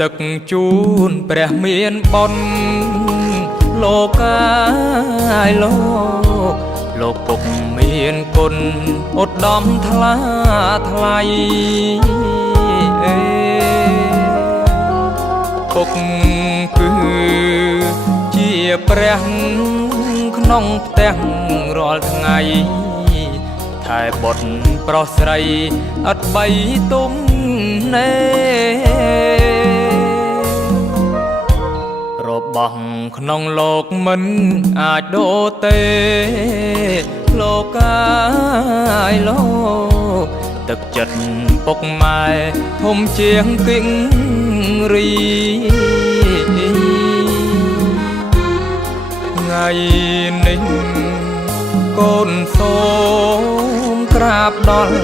ទឹកជូនព្រះមានបុណ្យលោកកាយលោកពុកមានគុណឧត្តមថ្លាថ្លៃពុកគឺជាព្រះក្នុងផ្ទះរាល់ថ្ងៃថែបុត្រប្រុសស្រីអត់បីទុំណែរបស់ក្នុងលោកមិនអាចដូរទេលោកកាយលោកទឹកចិត្តពុកម៉ែធំជាងគិងរីថ្ងៃនេះកូនសូមក្រាបដល់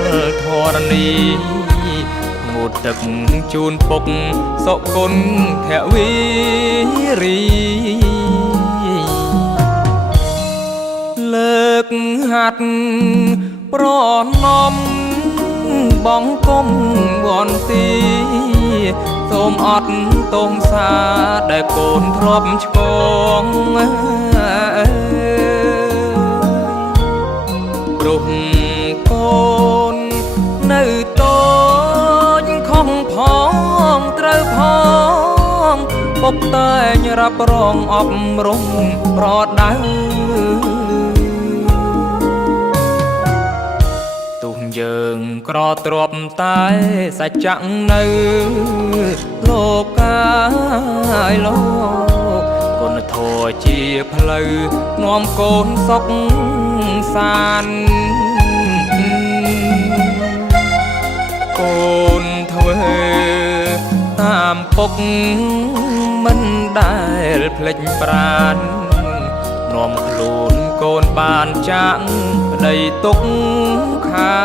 ធរណីងូតទឹកជូនពុកសុគន្ធភវីរីលើកហាត់ប្រណំបងគុំវន្ទីសូមអត់ទងសាដែលកូនធ្លាប់ឆ្កងព្រោះកូននៅតូចខំផងត្រូវផងពុកតែងរ៉ាប់រងអប់រំប្រដៅទុំយើងក្រទ្រាប់តែសច្ចៈនៅលោកកាយលោកគុណធម៌ជាផ្លូវនាំកូនសុខសាន្តកូនធ្វើតាមពុកមិនដែលភ្លេចប្រាណនាំខ្លួនកូនបានចាក់ក្តីទុកខា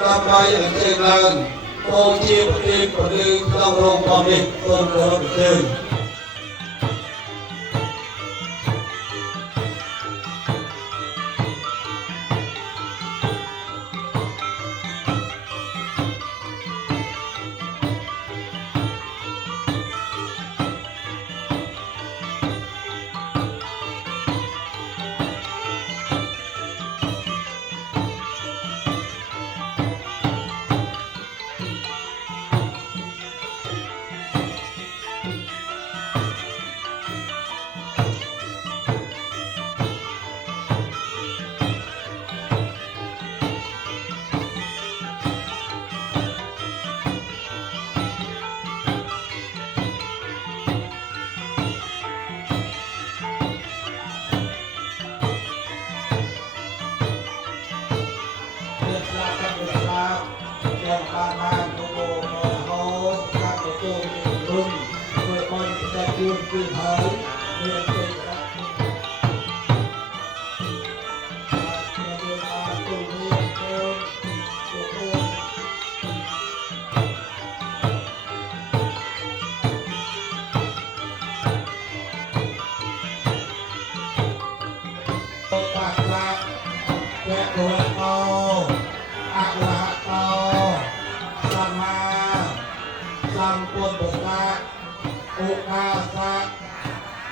ដើម្បីអញ្ជើញឡើងបូជាប្រទានប្រលឺក្នុងរោងបំនេះសូមគោរពអញ្ជើញ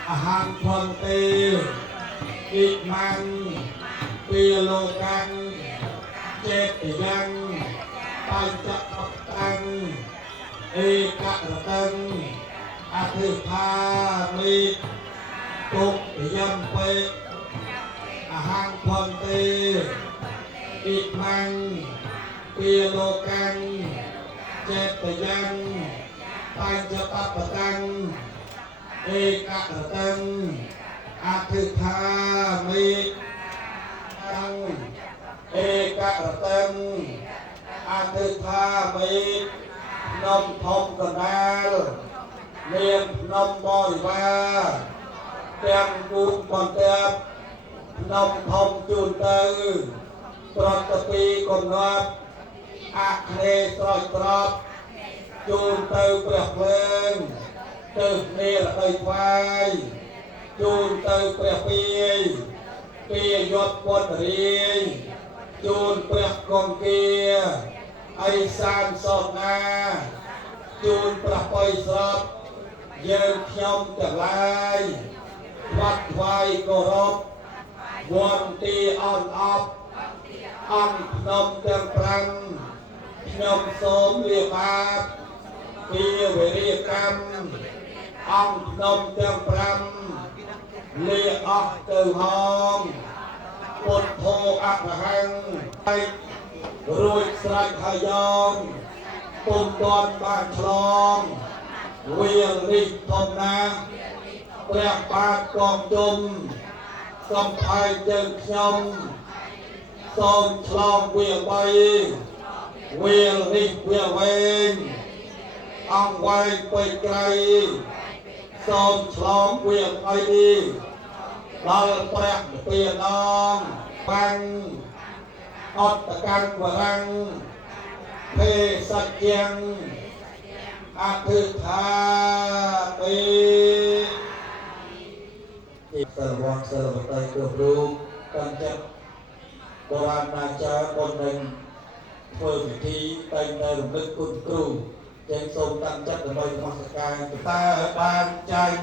อาหารพันเตอิมังเปียโลกันเจติยังปัญจปัตตังเอกะตังอธิภามิตุติยัมเปอาหารพันเตอิมังเปียโลกันเจติยังปัญจปัตตังเอกะตังอธิภามิตังเอกะตังอธิภามินมทมกนาลเมียนนมบอยว่าเตียงบุญบนเตียบนมทมจูนเตอปรตปีกนวับอักเนสรอยตรอบจูนเตอเปรียบเพลิงตึกเนรไอไฟจูนเตอเปรียบปียศปนเรียจูนเปรียบกองเกียไอซานสอดนาจูนประปอยสอบเยินขยมจักลายวัดไฟกรบวนตีอ่อนอบอันนมเต็มพรังนมโสมเรียบาบปีเวรีกรรมอังนมเต็มพรังเลียออกเตือหองปุถโธอักหังไปรวยสลายขยองปุ่มบอลบานคลองเวียงริทมนาแปลงปากกองจุมกำไพเจิงขยมส่งคลองเวียงใบเวียงริเวียงเวงอังไว้ไปไกลส่งคลองเวียงไอดีเราแปลงเปลี่ยนน้องบังอดตะกันวรังเพสัจเจียงอธิธาปิสรวัตสรวัตไตเกือบรูปกันจับโบราณนาจารย์คนหนึ่งเพื่อวิธีไปในรำลึกคุณครูเจงทรงตั้งจัดในธรรมสกายตาบานจัน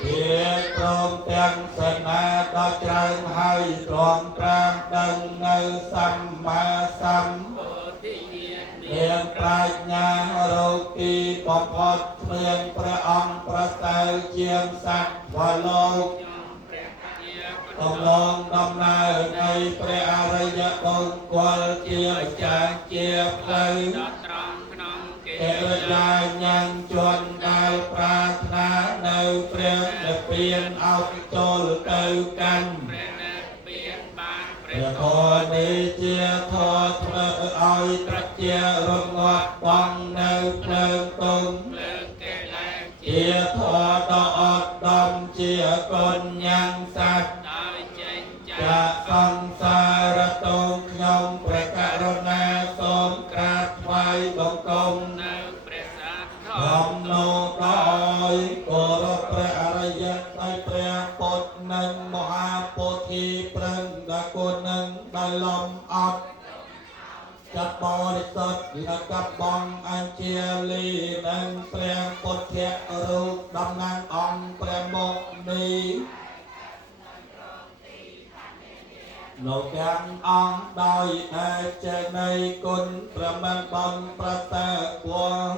เพียรตรงเตียงสนาดอจายให้ตรองกลางดังในสัมมาสัมเพียงปราชญาโรกีปพอดเพียงพระองค์ประเสริฐเจียงสัตว์วโลกต้องลองดำเนินในพระอริยบงกลเจียจากเจียเพลเอรยายังจวนดาวปราถนาในเปรียนเปลี่ยนเอาโจลเติกันเพื่อคนนี้เจียทอดเมื่อเอาตรัสเจียรวมวัดปังในเพลิงตรงเจียทอดอดดำเจียกนยังสัตว์จะสังสารตงยมประกาศนาสมกราบไหวบังกรมธรรมโนดอยโกรพระอริยไตรพระปดหนึ่งมหาโพธิพรึงดากุลหนึ่งได้ลมอัดจัดบริสุทธิ์และกับบองอันเจียลีหนึ่งเปลี่ยนปดเทะรูปดำนางองเปลี่ยนโมกนีโลกังองดอยเจในกุลประมาณบองประเสริฐวง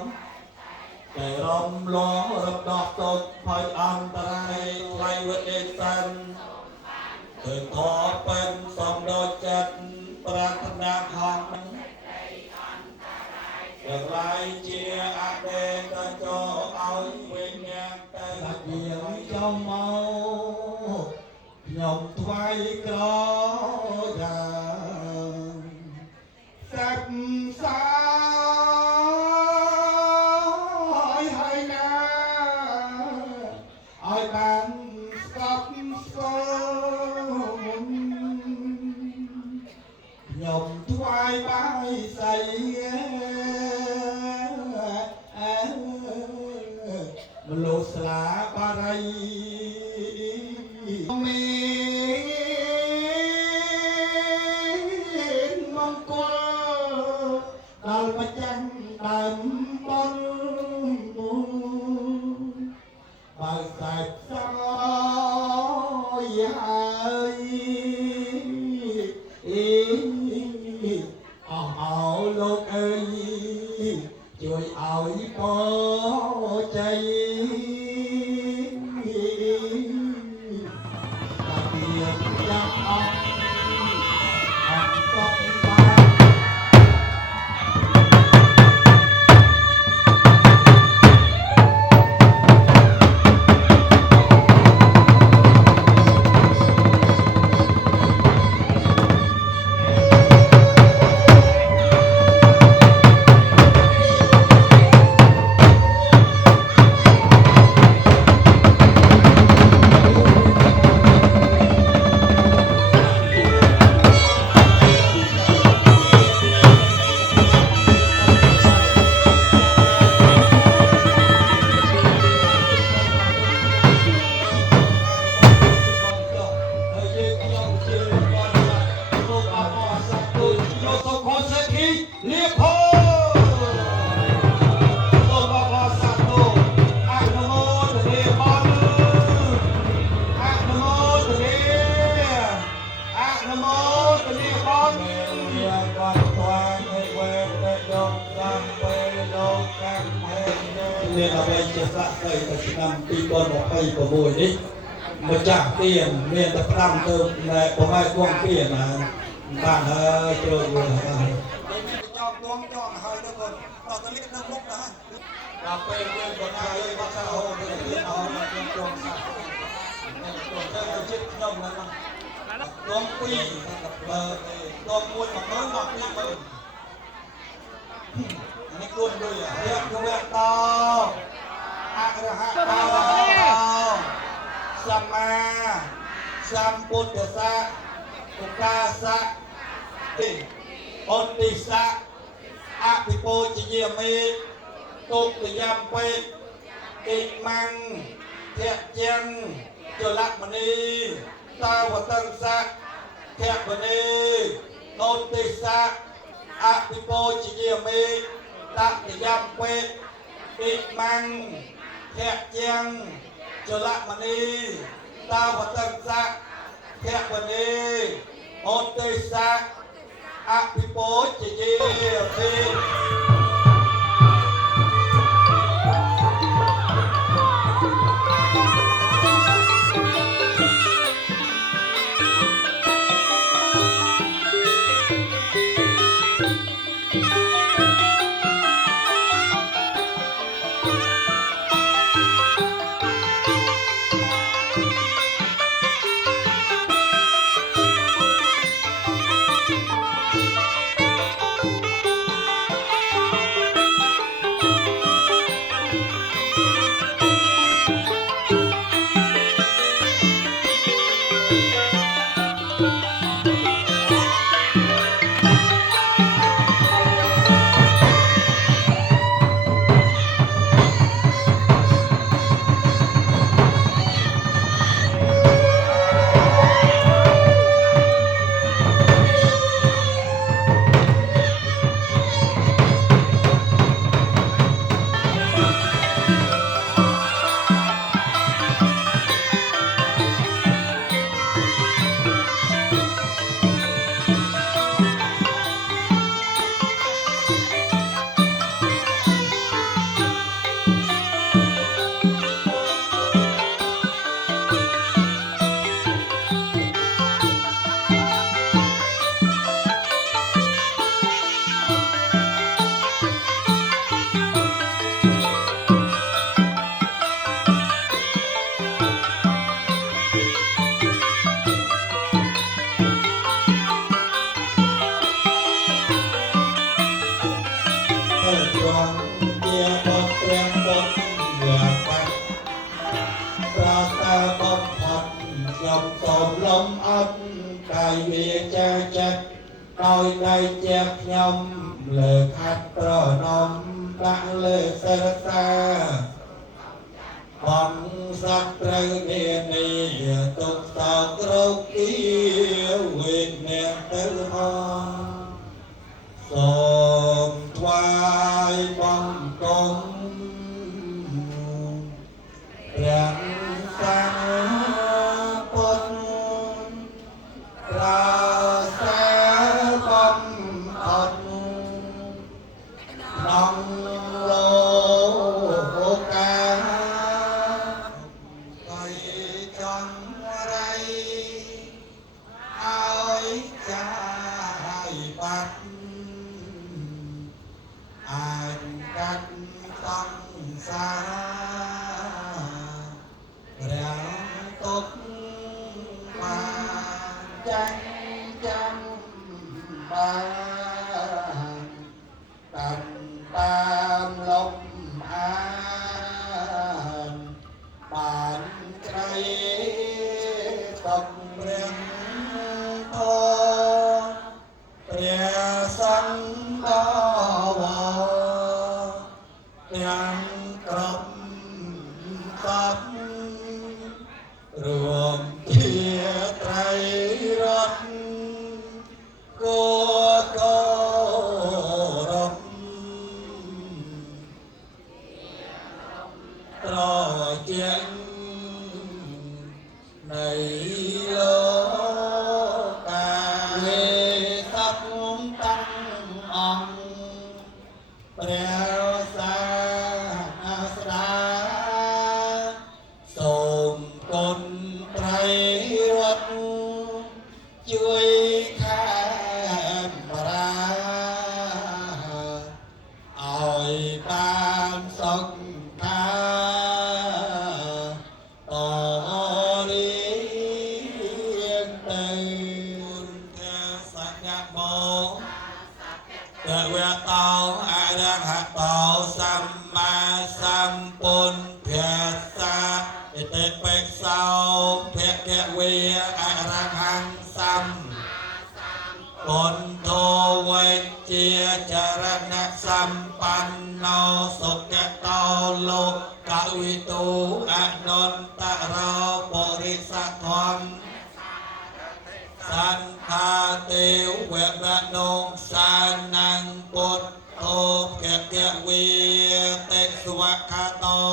แต่รมโลรับดอกตกพอยอันตรายไกลเวทสันถึงขอเป็นสมโดยจัดปรารถนาของอย่างไรเจียอาเดกโจเอาเวียนแยงแต่ละเดียวเจ้าเมาหย่อมไว้กรอยาง ខ្ញុំថ្វាយបាយស័យមលោស្លាបារីមានមង្គលដល់ម្ចាស់ដើមបុណ្យបើខ្សែផ្សោយហើយអស់អោលោកអើយជួយឲ្យពរជ័យតាពីយ៉ាងអស់អត់តបបាន មានអ្វីជាស័ក្តិសិទ្ធិទៅឆ្នាំ2026នេះម្ចាស់ទៀនមានតែ5ទៅតែប្រហែលគង់ទៀនណាបានហើយចូលយល់ហើយចំដងចំហើយទៅគាត់ដល់ទៅលិខនៅមុខណាដល់ពេលយើងគាត់ថាយើងបាត់សាហូតទៅទៀតអស់មកខ្ញុំចូលសាទៅចិត្តខ្ញុំហ្នឹងដង2បើដង1 10000ដល់20000នេះគួរដូចរៀបទៅតអរហតសម្មាសម្ពុទ្ធស្សៈឧកាសៈអន្តិសៈអភិពោជយាមេទុក្ខយំពេតអិមੰធៈជាងចលមនីតាវតង្សៈធៈបនីអន្តិសៈអភិពោជយាមេតតិយំពេតអិមੰធៈជាងចលមនីតាវតង្សៈធៈបនីអន្តិសៈអភិពោជយាមេ ដោយដៃជាខ្ញុំលើកហាត់ប្រណំដាក់លើសិរសាបំសត្វត្រូវនានីទុកតោក្រោកទីវេទអ្នកទៅហងសូមថ្វាយបង្គំព្រះសម្មាពុទ្ធប្រាសាបំផុតក្នុងលោកកាហើយចង់រៃឲ្យចាយបាត់អាចកាត់សង្សារព្រះទុកបានចាញ់ចាំបានតាមលំអានបានក្រៃទុកព្រះធម៌ព្រះសង្ឃបទាំងក្រុមសពរួមជាត្រៃរតន៍គួរគោរពត្រជាក់នៃលោកកាវេសពតាំងអង្គព្រះសាស្តាសូមគុណត្រៃរតន៍ជួយខែបរាឲ្យបានសុខខាតរៀងទៅព្រះសក្យបោតវៈតោអរហតោសម្មាសម្ពុទ្ធភាសាឥតិបិសោភគវេអរហង្គសម្ពុទ្ធោវិជ្ជាចរណសម្បណ្ណោសុខតោលោកកវិទូអនន្តរោបរិសធម្មសន្តាទេវវនងសាนังពុទ្ធโตភគវេតិសវខតោ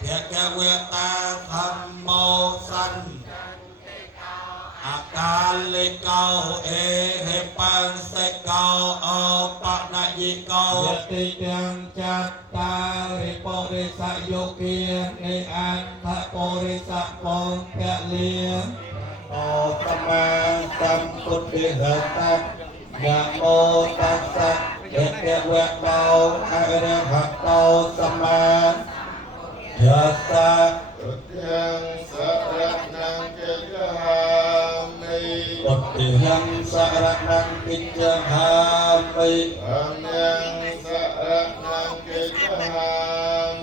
ភគវេតាធម្មោសន្អកាလိកោអេហេបង្សិកោអបណយិកោយតិទាំងចត្តារិបរិសយោគានៃអន្តបរិសបងពលិអសម្មាសម្ពុទ្ធិរតៈណាមោតស្សៈភគវៈតោអរហតោសម្មាយស្សៈទុតិយសរណង្កិច្ឆាមិទុតិយសរណង្កិច្ឆាមិធម្មសរណង្កិច្ឆា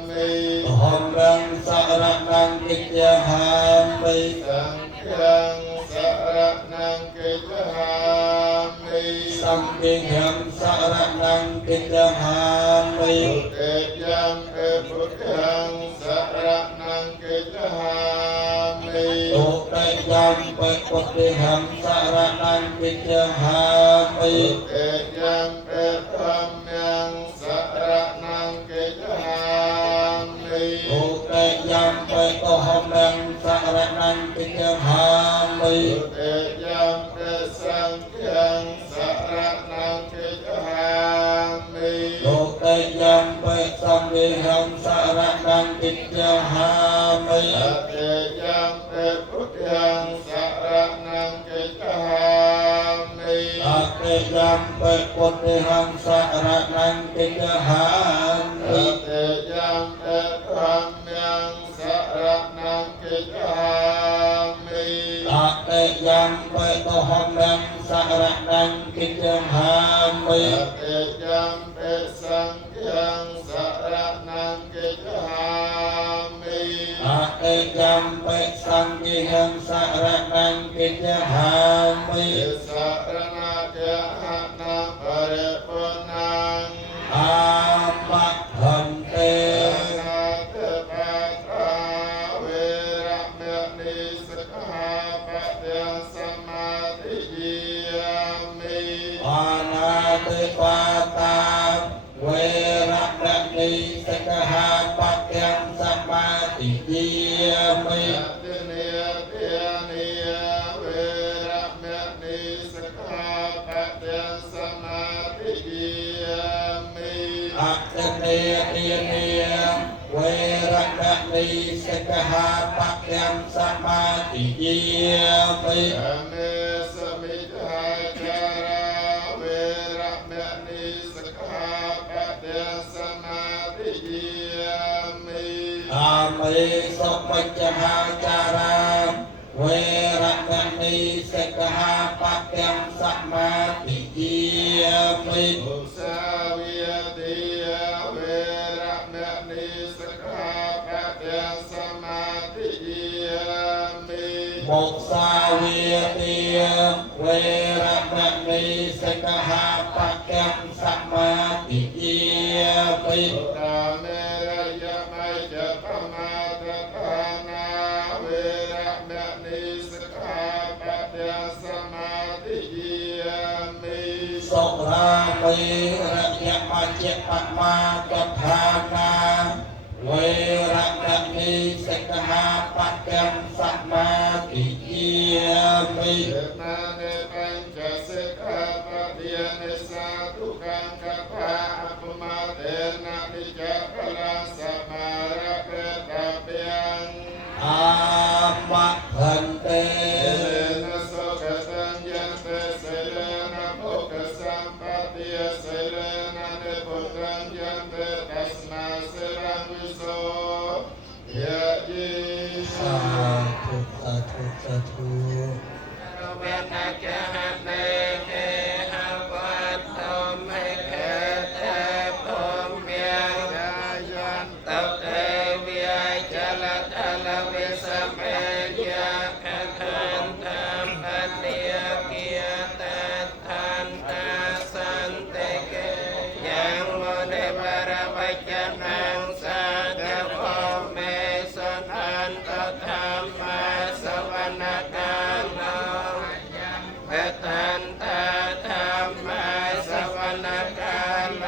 មិធម្មសរណង្កិច្ឆាមិសង្ឃំសរណង្កិច្ឆាមិសង្ឃំសរណង្កិច្ឆាមិទុតិយំពុទ្ធំសរណង្កិច្ឆាមិទុតិយំពុទ្ធំសរណង្កិច្ឆាមិទុតិយំធម្មំសរណង្កិច្ឆាមិទុតិយំធម្មំសរណង្កិច្ឆាមិទុតិយំសង្ឃំសរណង្កិច្ឆាមិទុតិយំសង្ឃំសរណង្កិច្ឆាមិតតិយំពុទ្ធំសរណង្កិច្ឆាមិតតិយំពុទ្ធំសរណង្កិច្ឆាមិតតិយំធម្មំសរណង្កិច្ឆាមិតតិយំធម្មំសរណង្កិច្ឆាមិតតិយំសង្ឃំសរណង្កិច្ឆាមិអតិយំសង្ឃំសរណង្កិច្ឆាមិសរណកិច្ឆា เตวาตาเวระมะนิสิกขาปะยังสมาธิเยียมิ อัตเนเนียเนียเวระมะนิสิกขาปะยังสมาธิเยียมิ อามิสุปัจจหาจาราเวระมะนิสิกขาปะยังสมาธิเยียมิ มุสาวิติเวระมะนิสิกขาปะยังสมาธิเยียมิ สุรามิระยะมัจเจปะมากัฏฐานาเวระมะนิสิกขาปะยังสมาธิเยียมิ อามะพันเตสาธุสาธุสาธุ เวนัจหันเนเกหัวัตตมให้เกิดแต่พมเมียงยันตเตวิยจลตลวิสเมยะขันธันตัมปเนียเกียตทันตาสันเตเกยังโมเนปรวัจนังสัจโอเมสันอันตธรรมะสวนาคาโน เอตันตาธรรมะสวนาคาโล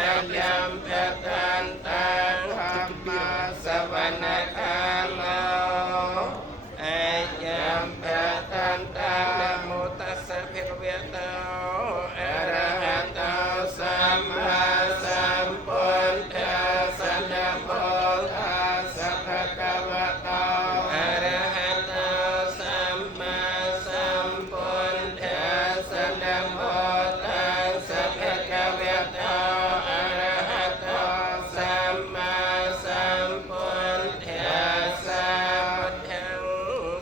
อายัมเอตันตาธรรมะสวนาคาโลอายัมเอตันตานะโมตัสสะภะคะวะโตอะระหะโตสัมมาสัมพุทธัสสะนะโมตัสสะภะคะวะโตอะระหะโตสัมมาสัมพุทธัสสะนะโมตัสสะภะคะวะโตอะระหะโตสัมมาสัมพุทธัสสะพุทธัง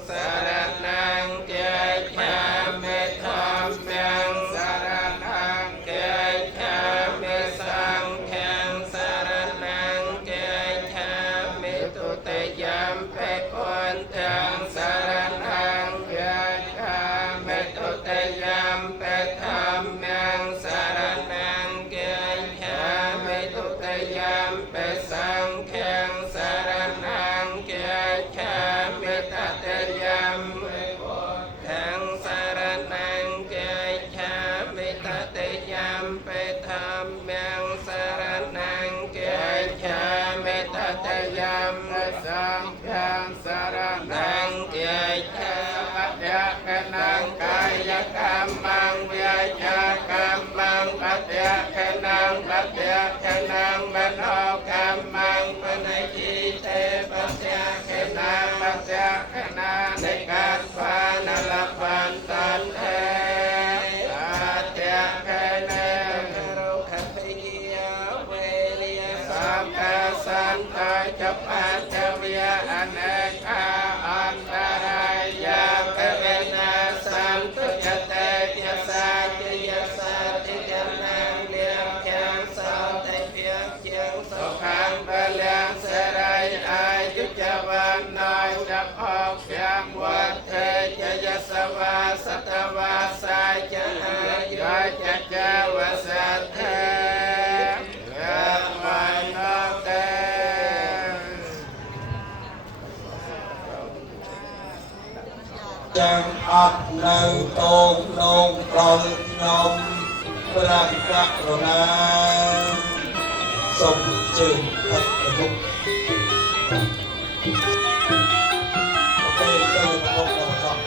สรณังกัจฉามิธัมมังสรณังกัจฉามิสังฆังสรณังกัจฉามิตุติยัมปิพุทธังสรณังกัจฉามิตุติยัมปิธัมมังสรณังกัจฉามิตุติยัมปิสังฆังสรณังกัจฉามิตติยัมปิพุทธังสรณังกัจฉามิตติยัมปิธัมมังสรณังกัจฉามิตติยัมปิสังฆังสรณังกัจฉามิตตินังกายกรรมังวิญญากรรมังปัจจคนังปัจจคนังมโนกรรมังปณิจิเตปัจจคนังปัจจคนาในการฟานลปันตันเทปัจจคนังโรคภิยเวริยสัมปสันตจัปปัจจวิยอเนกาอันตรายาเปเวนะสันตุจเตยสัจยสัจยนังเลียงแขงสาวเตเพียงเคียงสุขังเปลียงเสรายอายุจวันน้อยจับออกเพียงวัดเทจยสวาสตวาสายจะอายุจะเจวสัทเทเกิดวันนอกเต จังอัดនៅតងនងប្រលខ្ញុំ ราธิกะโรนาสมจึงขัดประทุกโอเคเจอประทุกแล้วครับ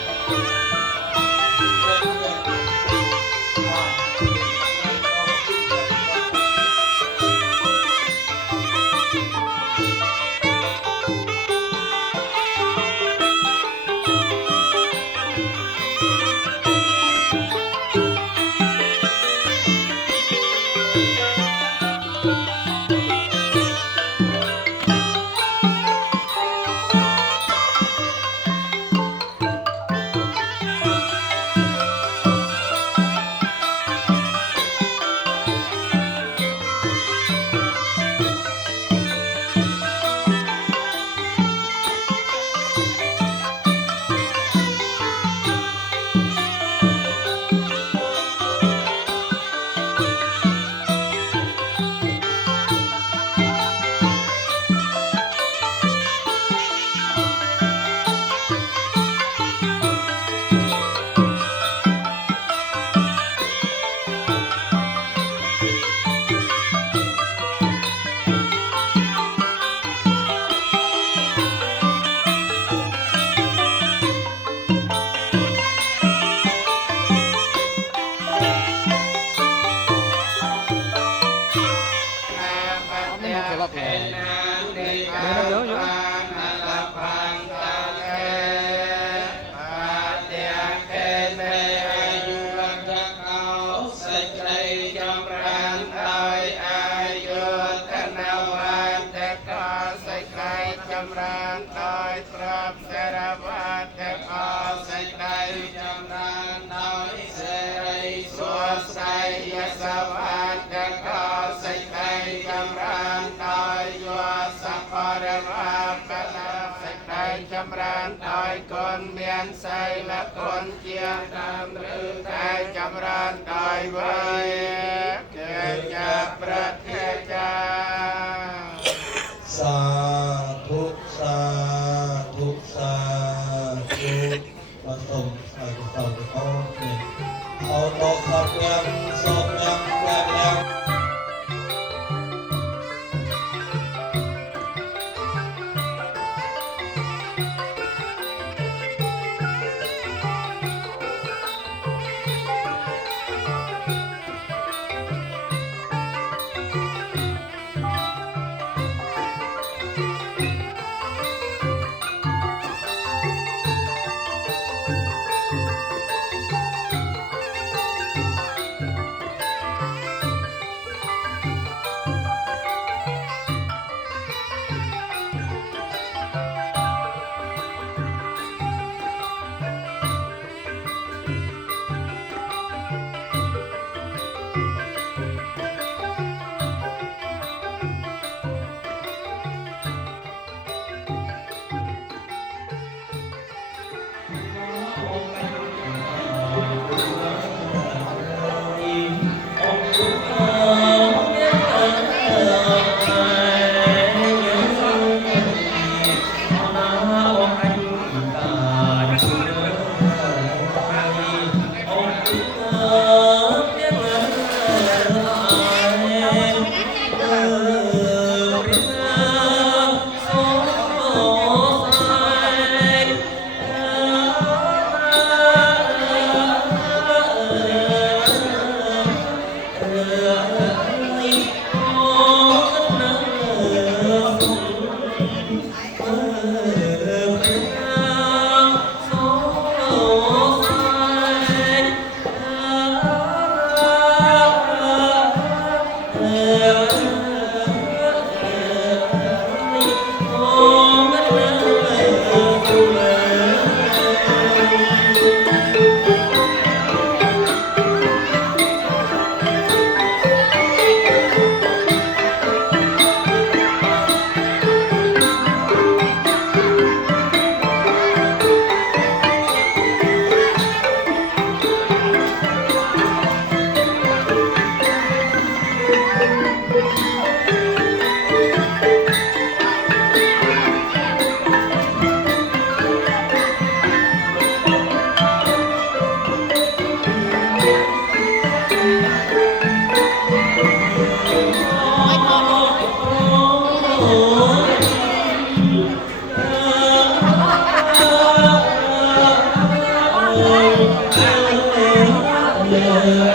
จำรานตายก่อนเมียนใส่ละคนเจียงตามหรือตายจำรานตายไว้เกิดจากประเทศเจ้าสาธุสาธุสาธุประสงค์สาธุสาธุเอาตกขับยังสอบยังแปลแล้ว អ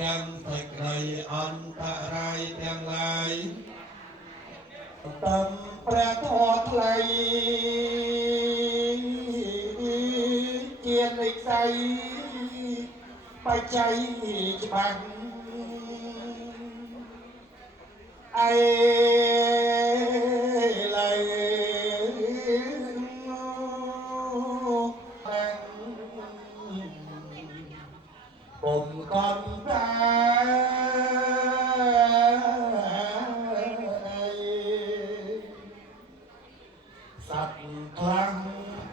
ទាំងសេចក្តីអន្តរាយទាំងឡាយតាមព្រះធម៌ថ្លៃជានិស្ស័យបច្ច័យច្បាស់អេឡើយពុំកំប្រាសត្វខ្លាំង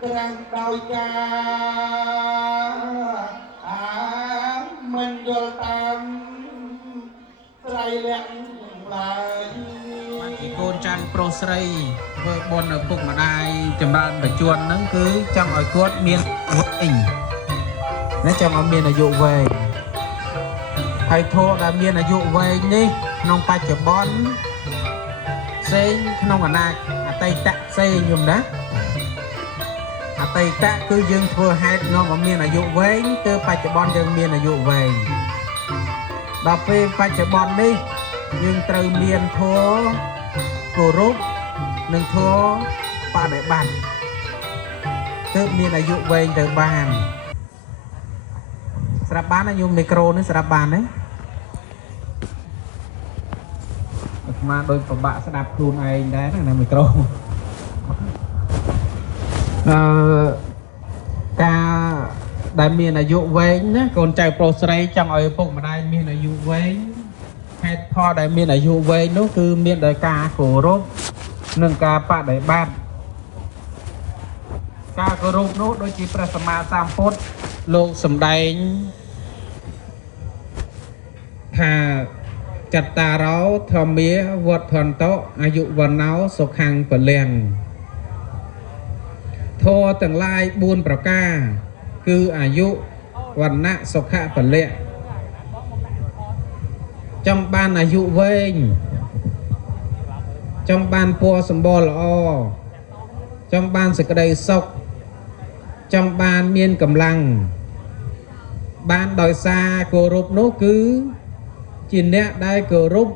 ក្រាំងដោយការមិនយល់តាមត្រៃលក្ខណ៍ឡើយបានជាកូនច័ន្ទប្រុសស្រីធ្វើបុណ្យឪពុកម្ដាយចម្រើនបច្ចុប្បន្នហ្នឹងគឺចង់ឲ្យគាត់មានវែងណាចង់ឲ្យមានអាយុវែងហើយធម៌ដែលមានអាយុវែងនេះក្នុងបច្ចុប្បន្នផ្សេងក្នុងអនាគតអតីតផ្សេងយំណាអតីតគឺយើងធ្វើហេតុនាំឲ្យមានអាយុវែងទើបបច្ចុប្បន្នយើងមានអាយុវែងដល់ពេលបច្ចុប្បន្ននេះយើងត្រូវមានធម៌គោរពនិងធម៌បដិបត្តិទើបមានអាយុវែងទៅបានស្រាប់បានណាយកមីក្រូនេះស្រាប់បានទេអាត្មាដូចពិបាកស្ដាប់ខ្លួនឯងដែរណាមីក្រូការដែលមានអាយុវែងណាកូនចៅប្រុសស្រីចង់ឲ្យឪពុកម្ដាយមានអាយុវែងហេតុផលដែលមានអាយុវែងនោះគឺមានដោយការគោរពនិងការបដិបត្តិការគោរពនោះដូចជាព្រះសម្មាសម្ពុទ្ធលោកសម្ដែងថាចត្តារោធម្មាវត្ថន្តោអាយុវណ្ណោសុខੰពលំធម៌ទាំងឡាយ4ប្រការគឺអាយុវណ្ណៈសុខៈពលៈចង់បានអាយុវែងចង់បានពណ៌សម្បុរល្អចង់បានសេចក្តីសុខចង់បានមានកម្លាំងបានដោយសារគោរពនោះគឺជាអ្នកដែលគោរព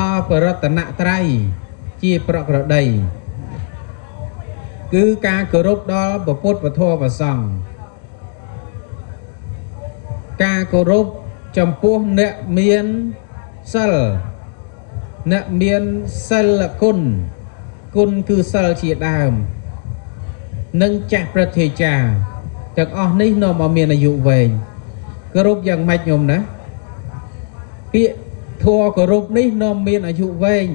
ដល់បរតនត្រ័យជាប្រក្រតីគឺការគោរពដល់ព្រះពុទ្ធពធព្រះសង្ឃការគោរពចំពោះអ្នកមានសិលអ្នកមានសិលគុណគុណគឺសិលជាដើមនិងចាស់ព្រឹទ្ធាចារ្យទាំងអស់នេះនាំមកមានអាយុវែងគោរពយ៉ាងម៉េចញោមណាពាក្យធម៌គោរពនេះនាំមានអាយុវែង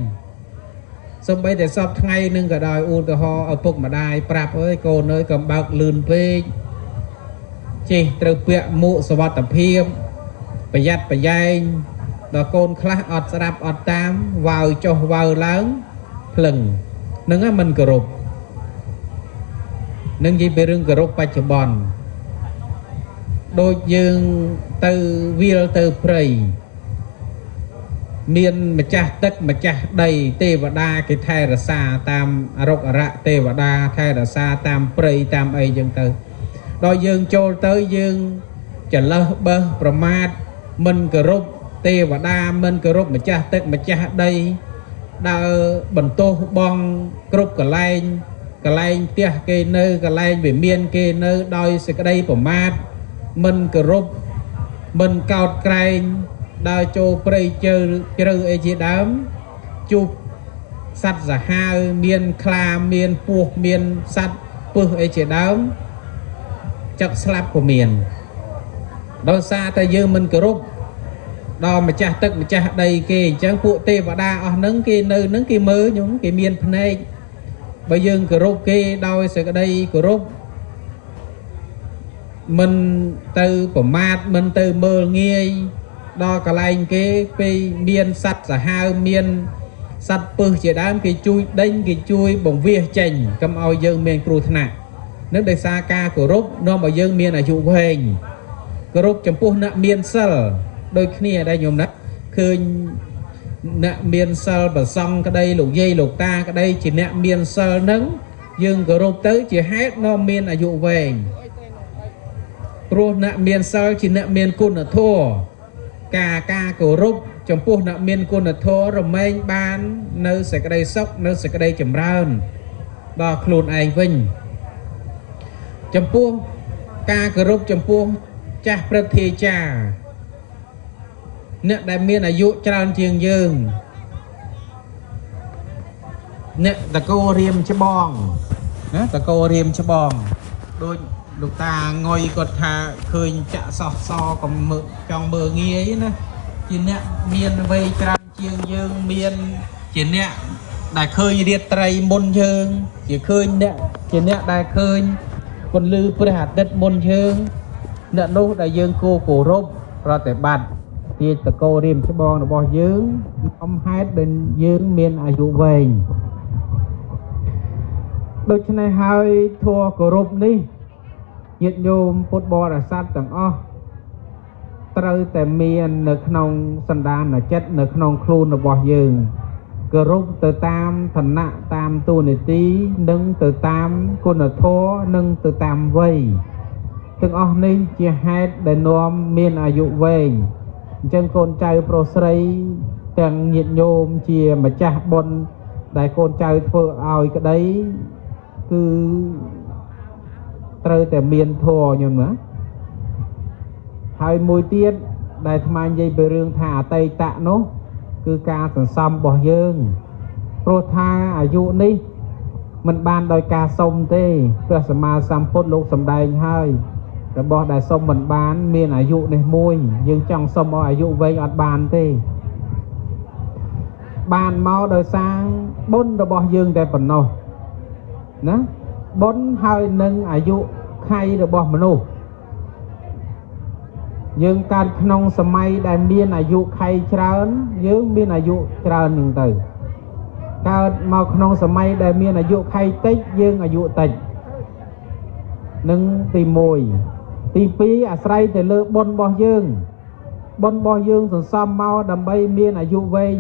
សូម្បីតែសពថ្ងៃនឹងក៏ដោយឧទាហរណ៍ឪពុកម្ដាយប្រាប់អើយកូនអើយកុំបើកលឿនពេកចេះត្រូវពាក់មួកសុវត្ថិភាពប្រយ័ត្នប្រយែងដល់កូនខ្លះអត់ស្ដាប់អត់តាមវាវចុះវាវឡើងភ្លឹងនឹងមិនគោរពនឹងនិយាយពីរឿងគោរពបច្ចុប្បន្នដូចយើងទៅវាលទៅព្រៃមានម្ចាស់ទឹកម្ចាស់ដីទេវតាគេថែរក្សាតាមរុក្ខរៈទេវតាថែរក្សាតាមព្រៃតាមអីចឹងទៅដល់យើងចូលទៅយើងចលឹះបឹសប្រមាថមិនគោរពទេវតាមិនគោរpomម្ចាស់ទឹកម្ចាស់ដីដើរបន្ទោសបងគ្រប់កន្លែងផ្ទះគេនៅកន្លែងវិមានគេនៅដោយសេចក្តីប្រមាថមិនគោរពមិនកោតក្រែងដើរចូលព្រៃជ្រៅអីជាដើមជួបសត្វសាហាវមានខ្លាមានពស់មានសត្វពឹសអីជាដើមចឹកស្លាប់ក៏មានដោយសារតែយើងមិនគោរពដល់ម្ចាស់ទឹកម្ចាស់ដីគេអញ្ចឹងពួកទេវតាអស់ហ្នឹងគេនៅហ្នឹងគេមើលញោមគេមានភ្នែកបើយើងគោរពគេដោយសេចក្តីគោរពមិនទៅប្រមាថមិនទៅមើលងាយដល់កន្លែងគេពេលមានសត្វសាហាវមានសត្វពឹសជាដើមគេជួយដេញគេជួយបង្វាសចេញកុំឲ្យយើងមានគ្រោះថ្នាក់នឹងដោយសារការគោរពនាំឲ្យយើងមានអាយុវែងគោរពចំពោះអ្នកមានសិលដូចគ្នាដែរញោមណាឃើញអ្នកមានសិលប្រសង់ក្តីលោកយាយលោកតាក្តីជាអ្នកមានសិលហ្នឹងយើងគោរពទៅជាហេតុនាំមានអាយុវែងព្រោះអ្នកមានសិលជាអ្នកមានគុណធម៌ ការគោរពចំពោះអ្នកមានគុណធម៌រមែងបាននៅសេចក្តីសុខនៅសេចក្តីចម្រើនដល់ខ្លួនឯងវិញចំពោះការគោរពចំពោះចាស់ព្រឹទ្ធាចារ្យអ្នកដែលមានអាយុច្រើនជាងយើងអ្នកតកោរៀមច្បងណាតកោរៀមច្បងដូចលោកតាងុយគាត់ថាឃើញចាក់សោះសក៏មើលចង់មើលងាយណាជាអ្នកមានវ័យច្រើនជាងយើងមានជាអ្នកដែលឃើញរាត្រីមុនយើងជាឃើញអ្នកជាអ្នកដែលឃើញពន្លឺព្រះអាទិត្យមុនយើងអ្នកនោះដែលយើងគោរពប្រតិបត្តិជាតកោរៀមច្បងរបស់យើងអំហេតុដែលយើងមានអាយុវែងដូច្នេះហើយធម៌គោរពនេះញាតិញោមពុទ្ធបរិស័ទទាំងអស់ត្រូវតែមាននៅក្នុងសន្តានចិត្តនៅក្នុងខ្លួនរបស់យើងគោរពទៅតាមឋានៈតាមតួនាទីនិងទៅតាមគុណធម៌និងទៅតាមវ័យទាំងអស់នេះជាហេតុដែលនាំមានអាយុវែងអញ្ចឹងកូនចៅប្រុសស្រីទាំងញាតិញោមជាម្ចាស់បុណ្យដែលកូនចៅធ្វើឲ្យក្តីគឺត្រូវតែមានធម៌ញោមណាហើយមួយទៀតដែលអាត្មានិយាយពីរឿងថាអតីតនោះគឺការសន្សំរបស់យើងព្រោះថាអាយុនេះមិនបានដោយការសុំទេព្រះសម្មាសម្ពុទ្ធលោកសម្ដែងហើយរបស់ដែលសុំមិនបានមានអាយុនេះមួយយើងចង់សុំឲ្យអាយុវែងអត់បានទេបានមកដោយសារបុណ្យរបស់យើងតែប៉ុណ្ណោះណាបុណ្យហើយនឹងអាយុខៃរបស់មនុស្សយើងកើតក្នុងសម័យដែលមានអាយុខៃច្រើនយើងមានអាយុច្រើននឹងទៅកើតមកក្នុងសម័យដែលមានអាយុខៃតិចយើងអាយុតិចនឹងទី1ទី2អាស្រ័យទៅលើបុណ្យរបស់យើងបុណ្យរបស់យើងសន្សំមកដើម្បីមានអាយុវែង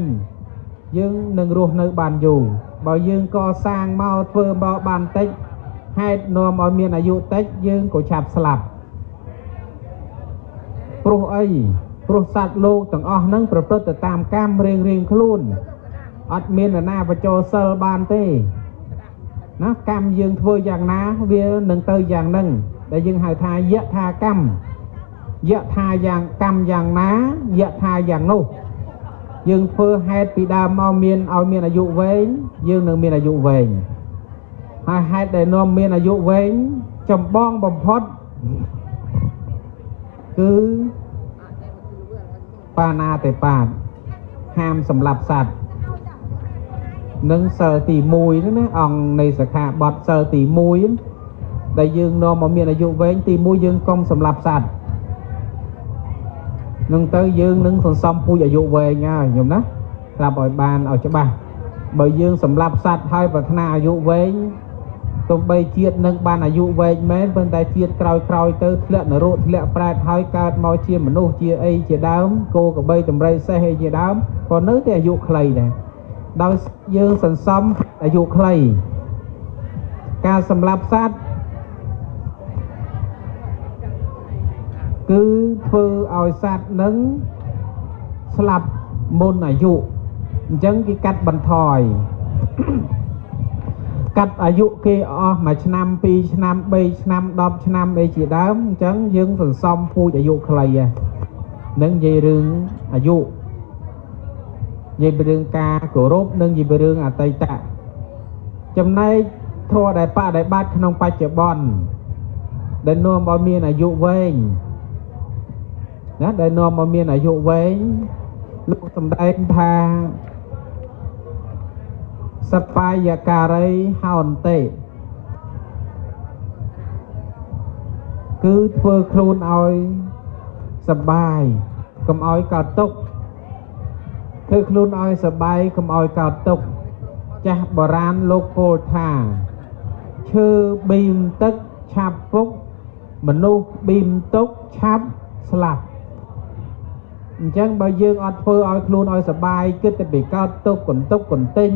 យើងនឹងរស់នៅបានយូរបើយើងកសាងមកធ្វើមកបានតិចហេតុនាំឲ្យមានអាយុតិចយើងក៏ឆាប់ស្លាប់ព្រោះអីព្រោះសត្វលោកទាំងអស់ហ្នឹងប្រព្រឹត្តទៅតាមកម្មរៀងខ្លួនអត់មាននរណាបញ្ចូលសិលបានទេណាកម្មយើងធ្វើយ៉ាងណាវានឹងទៅយ៉ាងហ្នឹងដែលយើងហៅថាយថាកម្មយថាយ៉ាងកម្មយ៉ាងណាយថាយ៉ាងនោះយើងធ្វើហេតុពីដើមមកមានឲ្យមានអាយុវែងយើងនឹងមានអាយុវែងហើយហេតុដែលនាំមានអាយុវែងចម្បងបំផុតគឺបាណាតិបាតហាមសម្លាប់សត្វនឹងសិលទី1ហ្នឹងណាអង្គនៃសិក្ខាបទសិលទី1ដែលយើងនាំមកមានអាយុវែងទី1យើងកុំសម្លាប់សត្វនឹងទៅយើងនឹងសន្សំពូជអាយុវែងហើយញោមណាស្រាប់ឲ្យបានឲ្យច្បាស់បើយើងសម្លាប់សត្វហើយប្រាថ្នាអាយុវែងទោះបីជាតិនឹងបានអាយុវែងមែនប៉ុន្តែជាតិក្រោយទៅធ្លាក់នរកធ្លាក់ប្រែតហើយកើតមកជាមនុស្សជាអីជាដើមគោក្របីតម្រៃសេះអីជាដើមក៏នៅតែអាយុខ្លីដែរដោយយើងសន្សំអាយុខ្លីការសម្លាប់សត្វគឺធ្វើឲ្យសត្វនឹងស្លាប់មុនអាយុអញ្ចឹងគេកាត់បន្ថយកាត់អាយុគេអស់1ឆ្នាំ2ឆ្នាំ3ឆ្នាំ10ឆ្នាំអីជាដើមអញ្ចឹងយើងសន្សំពូជអាយុខ្លីហ្នឹងនិយាយរឿងអាយុនិយាយពីរឿងការគោរពនិងនិយាយពីរឿងអតីតចំណែកធម៌ដែលបដិបត្តិក្នុងបច្ចុប្បន្នដែលនាំឲ្យមានអាយុវែងណាដែលនាំមកមានអាយុវែងលោកសម្ដែងថាសបាយការីហោនទេគឺធ្វើខ្លួនឲ្យសបាយកុំឲ្យកោតទុក្ខធ្វើខ្លួនឲ្យសបាយកុំឲ្យកោតទុក្ខចាស់បុរាណលោកពោលថាឈើប៊ីមទឹកឆាប់ពុកមនុស្សប៊ីមទុកឆាប់ស្លាប់អញ្ចឹងបើយើងអត់ធ្វើឲ្យខ្លួនឲ្យសបាយគិតតែពីកោតទុកកន្ទិញ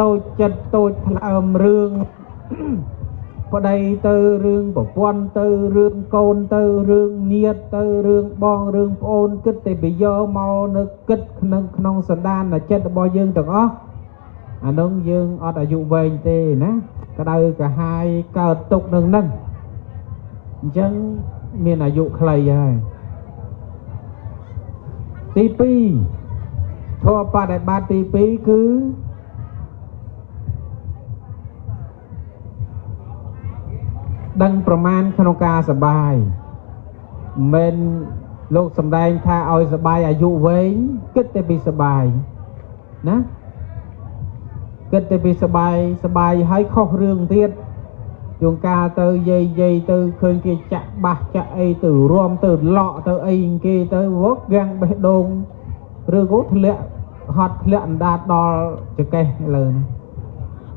តូចចិត្តតូចថ្លើមរឿង ប្តីទៅរឿងប្រពន្ធទៅរឿងកូនទៅរឿងញាតិទៅរឿងបងរឿងប្អូនគិតតែពីយកមកនៅគិតក្នុងសន្តានចិត្តរបស់យើងទាំងអស់អានោះយើងអត់អាយុវែងទេណាក្តៅកាហាយកើតទុកនឹងហ្នឹងអញ្ចឹងមានអាយុខ្លីហើយទី2ធម៌បដិបត្តិទី2គឺដឹងប្រមាណក្នុងការសបាយមិនលោកសំដែងថាឲ្យសបាយអាយុវែងគិតតែពីសបាយណាគិតតែពីសបាយហើយខុសរឿងទៀតជួនកាលទៅយាយទៅឃើញគេចាក់បាសចាក់អីទៅរួមទៅលក់ទៅអីគេទៅវឹកវាំងបេះដូងឬក៏ធ្លាក់ហត់ធ្លាក់អណ្ដាតដល់ចកេះលើណា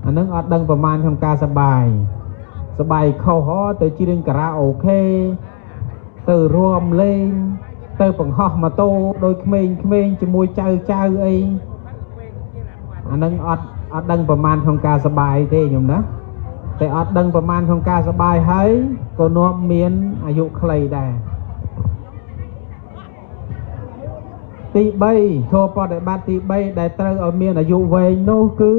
អានឹងអត់ដឹងប្រមាណក្នុងការសបាយខុសទៅច្រៀងការ៉ាអូខេទៅរួមលេងទៅបង្ហោះម៉ូតូដោយក្មេងជាមួយចៅអីអានឹងអត់ដឹងប្រមាណក្នុងការសបាយទេខ្ញុំណាតែអត់ដឹងប្រមាណក្នុងការសបាយហើយក៏នាំមានអាយុខ្លីដែរទី3ធម៌បដិបត្តិទី3ដែលត្រូវឲ្យមានអាយុវែងនោះគឺ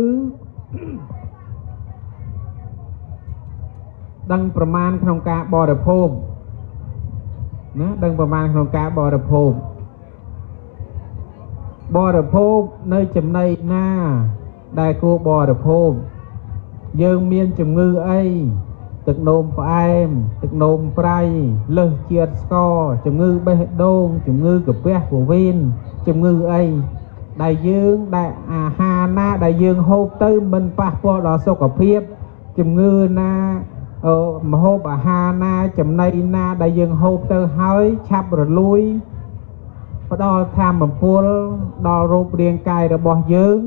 ដឹងប្រមាណក្នុងការបរិភោគណាដឹងប្រមាណក្នុងការបរិភោគនៅចំណីណាដែលគួរបរិភោគយើងមានជំងឺអីទឹកនោមផ្អែមទឹកនោមប្រៃលើសជាតិស្ករជំងឺបេះដូងជំងឺកាពះពោះវៀនជំងឺអីដែលយើងដែលអាហារណាដែលយើងហូបទៅមិនប៉ះពាល់ដល់សុខភាពជំងឺណាម្ហូបអាហារណាចំណីណាដែលយើងហូបទៅហើយឆាប់រលួយផ្ដល់ធម៌ពលដល់រូបរាងកាយរបស់យើង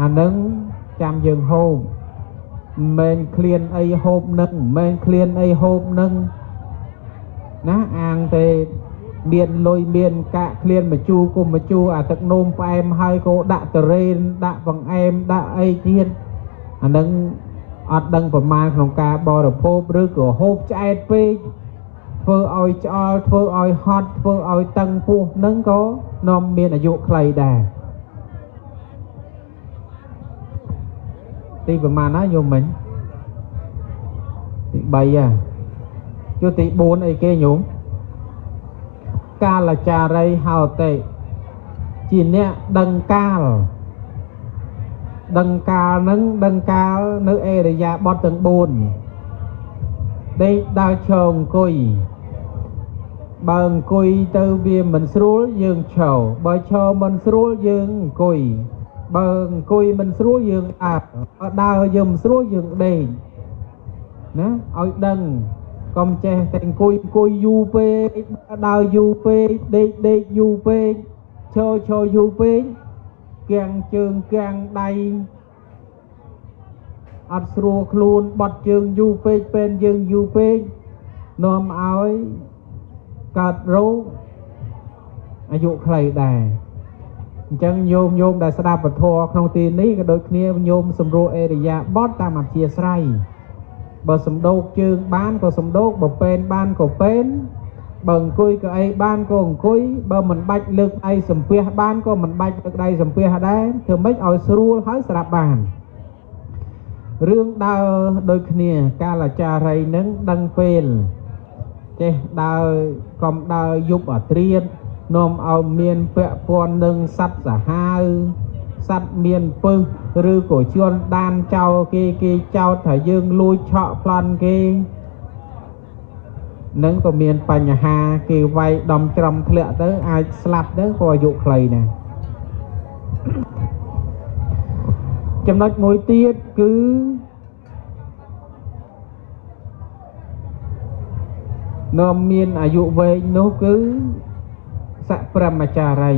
អានឹងចាំយើងហូបមិនឃ្លានអីហូបនឹងមិនឃ្លានអីហូបនឹងណាអាងតែមានលុយមានកាក់ឃ្លានមជូរគុំមជូរអាទឹកនោមផ្អែមហើយក៏ដាក់តរ៉េនដាក់បង្អែមដាក់អីទៀតអានឹងអត់ដឹងប្រមាណក្នុងការបរិភោគឬក៏ហូបឆ្អែតពេកធ្វើឲ្យឆ្អល់ធ្វើឲ្យហត់ធ្វើឲ្យតឹងពោះនឹងក៏នាំមានអាយុខ្លីដែរទីប្រមាណណាយំមិញទី3ចុះទី4អីគេញោមកាលចារីហោតិជាអ្នកដឹងកាលនឹងដឹងកាលនៅអេរយាបថទាំង4ដេកដើរឈរអង្គុយបើអង្គុយទៅវាមិនស្រួលយើងឈរបើឈរមិនស្រួលយើងអង្គុយបើអង្គុយមិនស្រួលយើងដើរយើងមិនស្រួលយើងដេកណាឲ្យដឹងកុំចេះតែអង្គុយយូរពេកដើរយូរពេកដេកយូរពេកឈរយូរពេកគាំងជើងគាំងដៃអត់ស្រួលខ្លួនបត់ជើងយូរពេកពេលយើងយូរពេកនាំឲ្យកើតរោគអាយុខ្លីដែរអញ្ចឹងញោមដែលស្ដាប់ពធក្នុងទីនេះក៏ដូចគ្នាញោមសម្រួលអេរិយាបថតាមអធិស្ឋ័យបើសំដោកជើងបានក៏សំដោកបើពេនបានក៏ពេនបើអង្គុយក៏អីបានក៏អង្គុយបើមិនបាច់លើកដៃសំពះបានក៏មិនបាច់លើកដៃសំពះដែរធ្វើម៉េចឲ្យស្រួលហើយស្រាប់បានរឿងដើរដូចគ្នាកាលចារីនឹងដឹងពេលចេះដើរកុំដើរយប់អាត្រៀតនាំឲ្យមានពាក់ព័ន្ធនឹងសត្វសាហាវសត្វមានពឹសឬក៏ជន់ដានចោលគេចោទថាយើងលួចឆក់ប្លន់គេនឹងក៏មានបញ្ហាគេវាយដំច្រំធ្លាក់ទៅអាចស្លាប់ទៅក៏អាយុខ្លីណាស់ចំណុចមួយទៀតគឺនាំមានអាយុវែងនោះគឺសព្រមចារី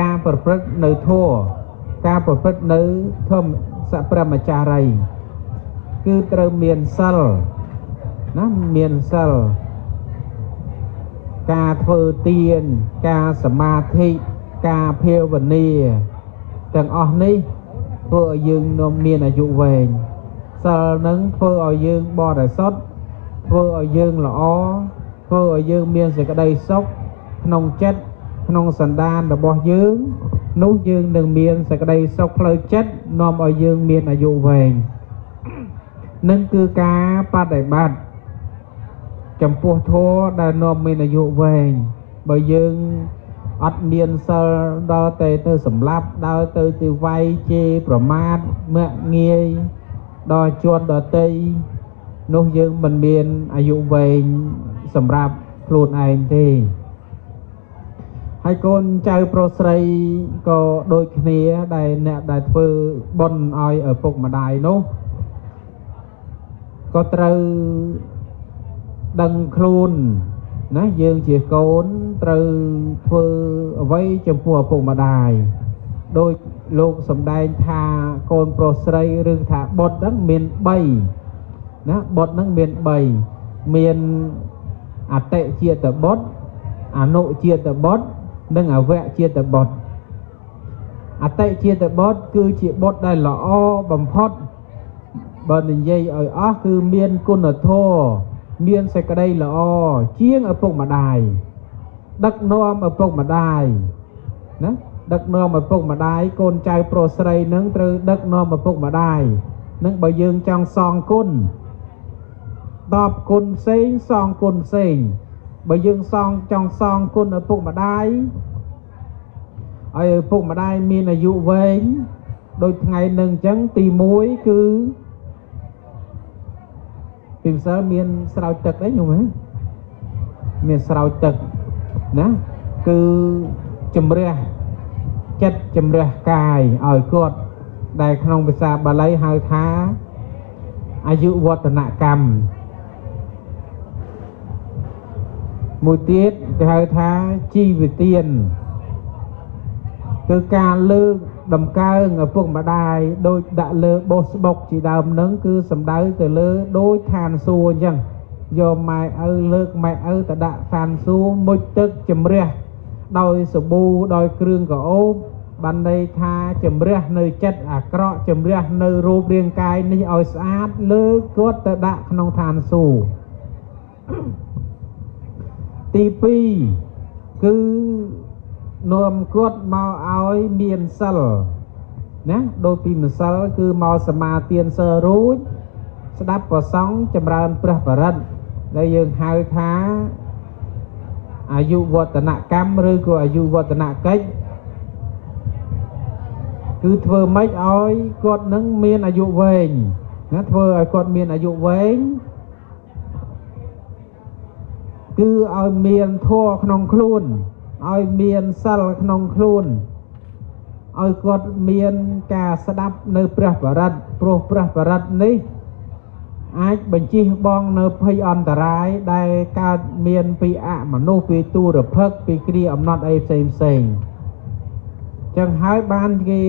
ការប្រព្រឹត្តនៅធម៌ការប្រព្រឹត្តនៅធម្មសព្រមចារីគឺត្រូវមានសិលណាមានសិលការធ្វើទានការសមាធិការភាវនាទាំងអស់នេះធ្វើឲ្យយើងនាំមានអាយុវែងស សិលនឹងធ្វើឲ្យយើងបរិសុទ្ធធ្វើឲ្យយើងល្អធ្វើឲ្យយើងមានសេចក្តីសុខក្នុងចិត្តក្នុងសន្តានរបស់យើងនោះយើងនឹងមានសេចក្តីសុខផ្លូវចិត្តនាំឲ្យយើងមានអាយុវែងនឹងគឺការបដិបត្តិចំពោះធម៌ដែលនាំមានអាយុវែងបើយើងអត់មានសិលដល់តែទៅសម្លាប់ដល់ទៅវាយជេរប្រមាថមាក់ងាយដល់ជាន់ដតីនោះយើងមិនមានអាយុវែងសម្រាប់ខ្លួនឯងទេហើយកូនចៅប្រុសស្រីក៏ដូចគ្នាដែលអ្នកដែលធ្វើបុណ្យឲ្យឪពុកម្ដាយនោះក៏ត្រូវដឹងខ្លួនណាយើងជាកូនត្រូវធ្វើអ្វីចំពោះឪពុកម្ដាយដោយលោកសម្ដែងថាកូនប្រុសស្រីឬថាបុត្រហ្នឹងមាន3ណាបុត្រហ្នឹងមាន3មានអតិជាតបុត្រអនុជាតបុត្រនិងអវជាតបុត្រអតិជាតបុត្រគឺជាបុត្រដែលល្អបំផុតបើនិយាយឲ្យអស់គឺមានគុណធម៌មានសេចក្តីល្អជាងឪពុកម្ដាយដឹកនាំឪពុកម្ដាយណាដឹកនាំឪពុកម្ដាយកូនចៅប្រុសស្រីនឹងត្រូវដឹកនាំឪពុកម្ដាយនឹងបើយើងចង់សងគុណតបគុណផ្សេងសងគុណផ្សេងបើយើងចង់សងគុណឪពុកម្ដាយឲ្យឪពុកម្ដាយមានអាយុវែងដូចថ្ងៃនឹងអញ្ចឹងទី1គឺពីម្សិលមានស្រោចទឹកអីខ្ញុំហ៎មានស្រោចទឹកណាគឺជំរះចិត្តជំរះកាយឲ្យគាត់ដែលក្នុងភាសាបាលីហៅថាអាយុវឌ្ឍនកម្មមួយទៀតគេហៅថាជីវិទានគឺការលើកដំកើងឪពុកម្ដាយដូចដាក់លើបោះស្បុកជាដើមនឹងគឺសំដៅទៅលើដូចឋានសួគ៌អញ្ចឹងយកម៉ែឪលើកម៉ែឪទៅដាក់ឋានសួគ៌មុជទឹកជំរះដោយសាប៊ូដោយគ្រឿងក្រអូបបានន័យថាជំរះនៅចិត្តអាក្រក់ជំរះនៅរូបរាងកាយនេះឲ្យស្អាតលើកគាត់ទៅដាក់ក្នុងឋានសួគ៌ទី2គឺនាំគាត់មកឲ្យមានសិលណាដូចពីម្សិលគឺមកសមាទានសិលរួចស្ដាប់ប្រសង់ចម្រើនព្រះបរិត្តដែលយើងហៅថាអាយុវឌ្ឍនកម្មឬក៏អាយុវឌ្ឍនកិច្ចគឺធ្វើម៉េចឲ្យគាត់នឹងមានអាយុវែងណាធ្វើឲ្យគាត់មានអាយុវែងគឺឲ្យមានធម៌ក្នុងខ្លួនឲ្យមានសិលក្នុងខ្លួនឲ្យគាត់មានការស្ដាប់នៅព្រះបរិត្តព្រោះព្រះបរិត្តនេះអាចបញ្ជិះបងនៅភ័យអន្តរាយដែលកើតមានពីអមនុស្សពីទូរភឹកពីគ្រាអំណត់អីផ្សេងចឹងហើយបានគេ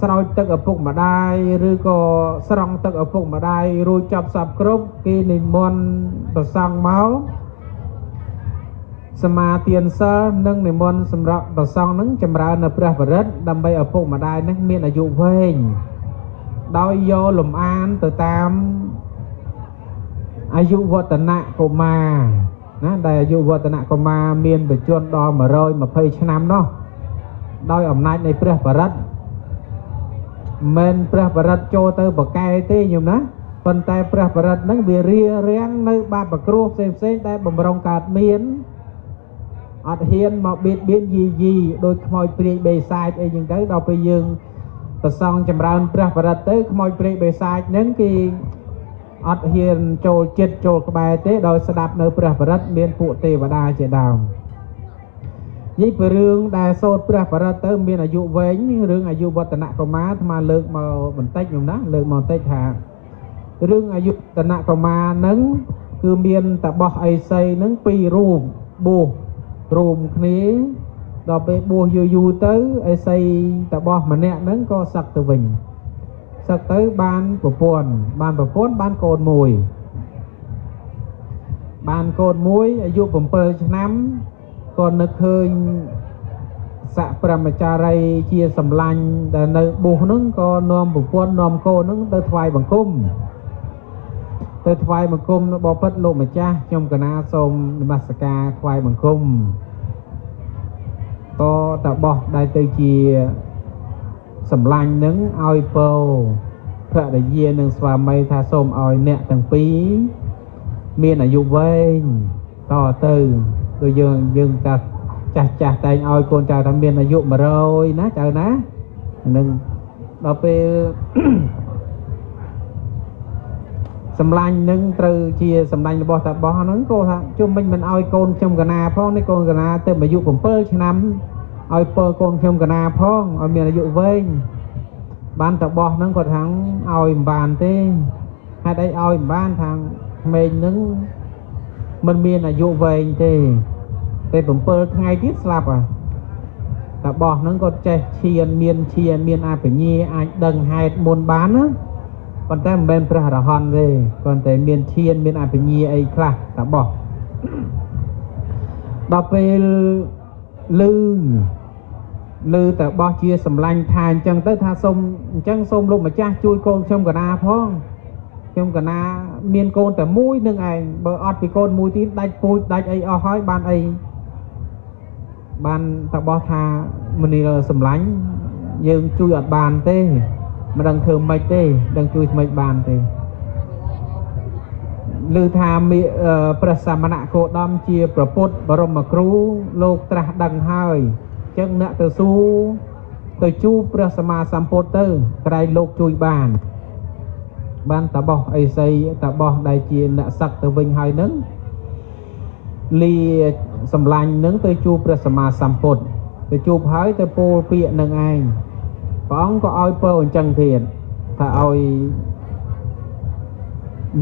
ស្រោចទឹកឪពុកម្ដាយឬក៏ស្រង់ទឹកឪពុកម្ដាយរួចចប់សពគ្រប់គេនិមន្តព្រះសង្ឃមកសមាទានសិលនិងនិមន្តសម្រាប់ព្រះសង្ឃនឹងចម្រើននៅព្រះបរិត្តដើម្បីឪពុកម្ដាយនឹងមានអាយុវែងដោយយកលំអានទៅតាមអាយុវឌ្ឍនកុមារណាដែលអាយុវឌ្ឍនកុមារមានបច្ចុប្បន្នដល់120ឆ្នាំនោះដោយអំណាចនៃព្រះបរិត្តមិនព្រះបរិត្តចូលទៅបកែទេញោមណាប៉ុន្តែព្រះបរិត្តនឹងវារារាំងនៅបាបគ្រោះផ្សេងៗដែលបំរុងកើតមានអត់ហ៊ានមកបៀតបៀនយីដោយខ្មោចព្រាយបេសាចអីចឹងទៅដល់ពេលយើងប្រសងចម្រើនព្រះបរិត្តទៅខ្មោចព្រាយបេសាចហ្នឹងគេអត់ហ៊ានចូលចិត្តចូលក្បែរទេដោយស្ដាប់នៅព្រះបរិត្តមានពួកទេវតាជាដើមនិយាយពីរឿងដែលសូត្រព្រះបរិត្តទៅមានអាយុវែងរឿងអាយុវឌ្ឍនកុមារអាត្មាលើកមកបន្តិចខ្ញុំណាលើកមកបន្តិចថារឿងអាយុវឌ្ឍនកុមារហ្នឹងគឺមានតបោះអីសីហ្នឹង2រូបបួសរួមគ្នាដល់ពេលបួសយូរទៅអីសីតបោះម្នាក់ហ្នឹងក៏សឹកទៅវិញសឹកទៅបានប្រពន្ធបានកូនមួយអាយុ7ឆ្នាំក៏នឹកឃើញ សៈប្រមចារីជាសម្លាញ់ដែលនៅបុះហ្នឹងក៏នាំប្រពន្ធនាំកូនហ្នឹងទៅថ្វាយបង្គំបបិទ្ធលោកម្ចាស់ខ្ញុំកណាសូមនមស្ការថ្វាយបង្គំក៏តបោះដែលទៅជាសម្លាញ់ហ្នឹងឲ្យពោភរិយានិងស្វាមីថាសូមឲ្យអ្នកទាំងពីរមានអាយុវែងតទៅដូចយើងតាចាស់តែងឲ្យកូនចៅថាមានអាយុ100ណាចៅណានឹងដល់ពេល សម្លាញ់នឹងត្រូវជាសម្លាញ់របស់តាបោះហ្នឹងក៏ថាជុំមិនឲ្យកូនខ្ញុំកណាផងនេះកូនកណាទៅអាយុ7ឆ្នាំឲ្យពើកូនខ្ញុំកណាផងឲ្យមានអាយុវែងបានតាបោះហ្នឹងគាត់ថាឲ្យមិនបានទេហេតុអីឲ្យមិនបានថាក្មេងហ្នឹងមិនមានអាយុវែងទេ7ថ្ងៃទៀតស្លាប់តាបោះហ្នឹងគាត់ចេះឈានមានអបញ្ញាអាចដឹងហេតុមុនបានណាប៉ុន្តែមិនមែនព្រះអរហន្តទេគ្រាន់តែមានឈានមានអបញ្ញាអីខ្លះតាបោះដល់ពេលលឺតាបោះជាសម្លាញ់ថាអញ្ចឹងទៅថាសូមលោកម្ចាស់ជួយកូនខ្ញុំកណាផងខ្ញុំកណាមានកូនតែមួយនឹងឯងបើអត់ពីកូនមួយទៀតដាច់ពូជដាច់អីអស់ហើយបានអីបានតាបោះថាមនីសម្លាញ់យើងជួយអត់បានទេមិនដឹងធ្វើម៉េចទេដឹងជួយមិនបានទេឮថាព្រះសមណគោតមជាប្រពុតបរមគ្រូលោកត្រាស់ដឹងហើយអញ្ចឹងអ្នកទៅស៊ូទៅជួបព្រះសម្មាសម្ពុទ្ធទៅក្រែងលោកជួយបានតាបោះអីសីតាបោះដែលជាអ្នកសឹកទៅវិញហើយនឹងលាសម្លាញ់នឹងទៅជួបព្រះសម្មាសម្ពុទ្ធទៅជួបហើយទៅពោលពាក្យនឹងឯងព្រះអង្គក៏ឲ្យពរអញ្ចឹងទៀតថាឲ្យ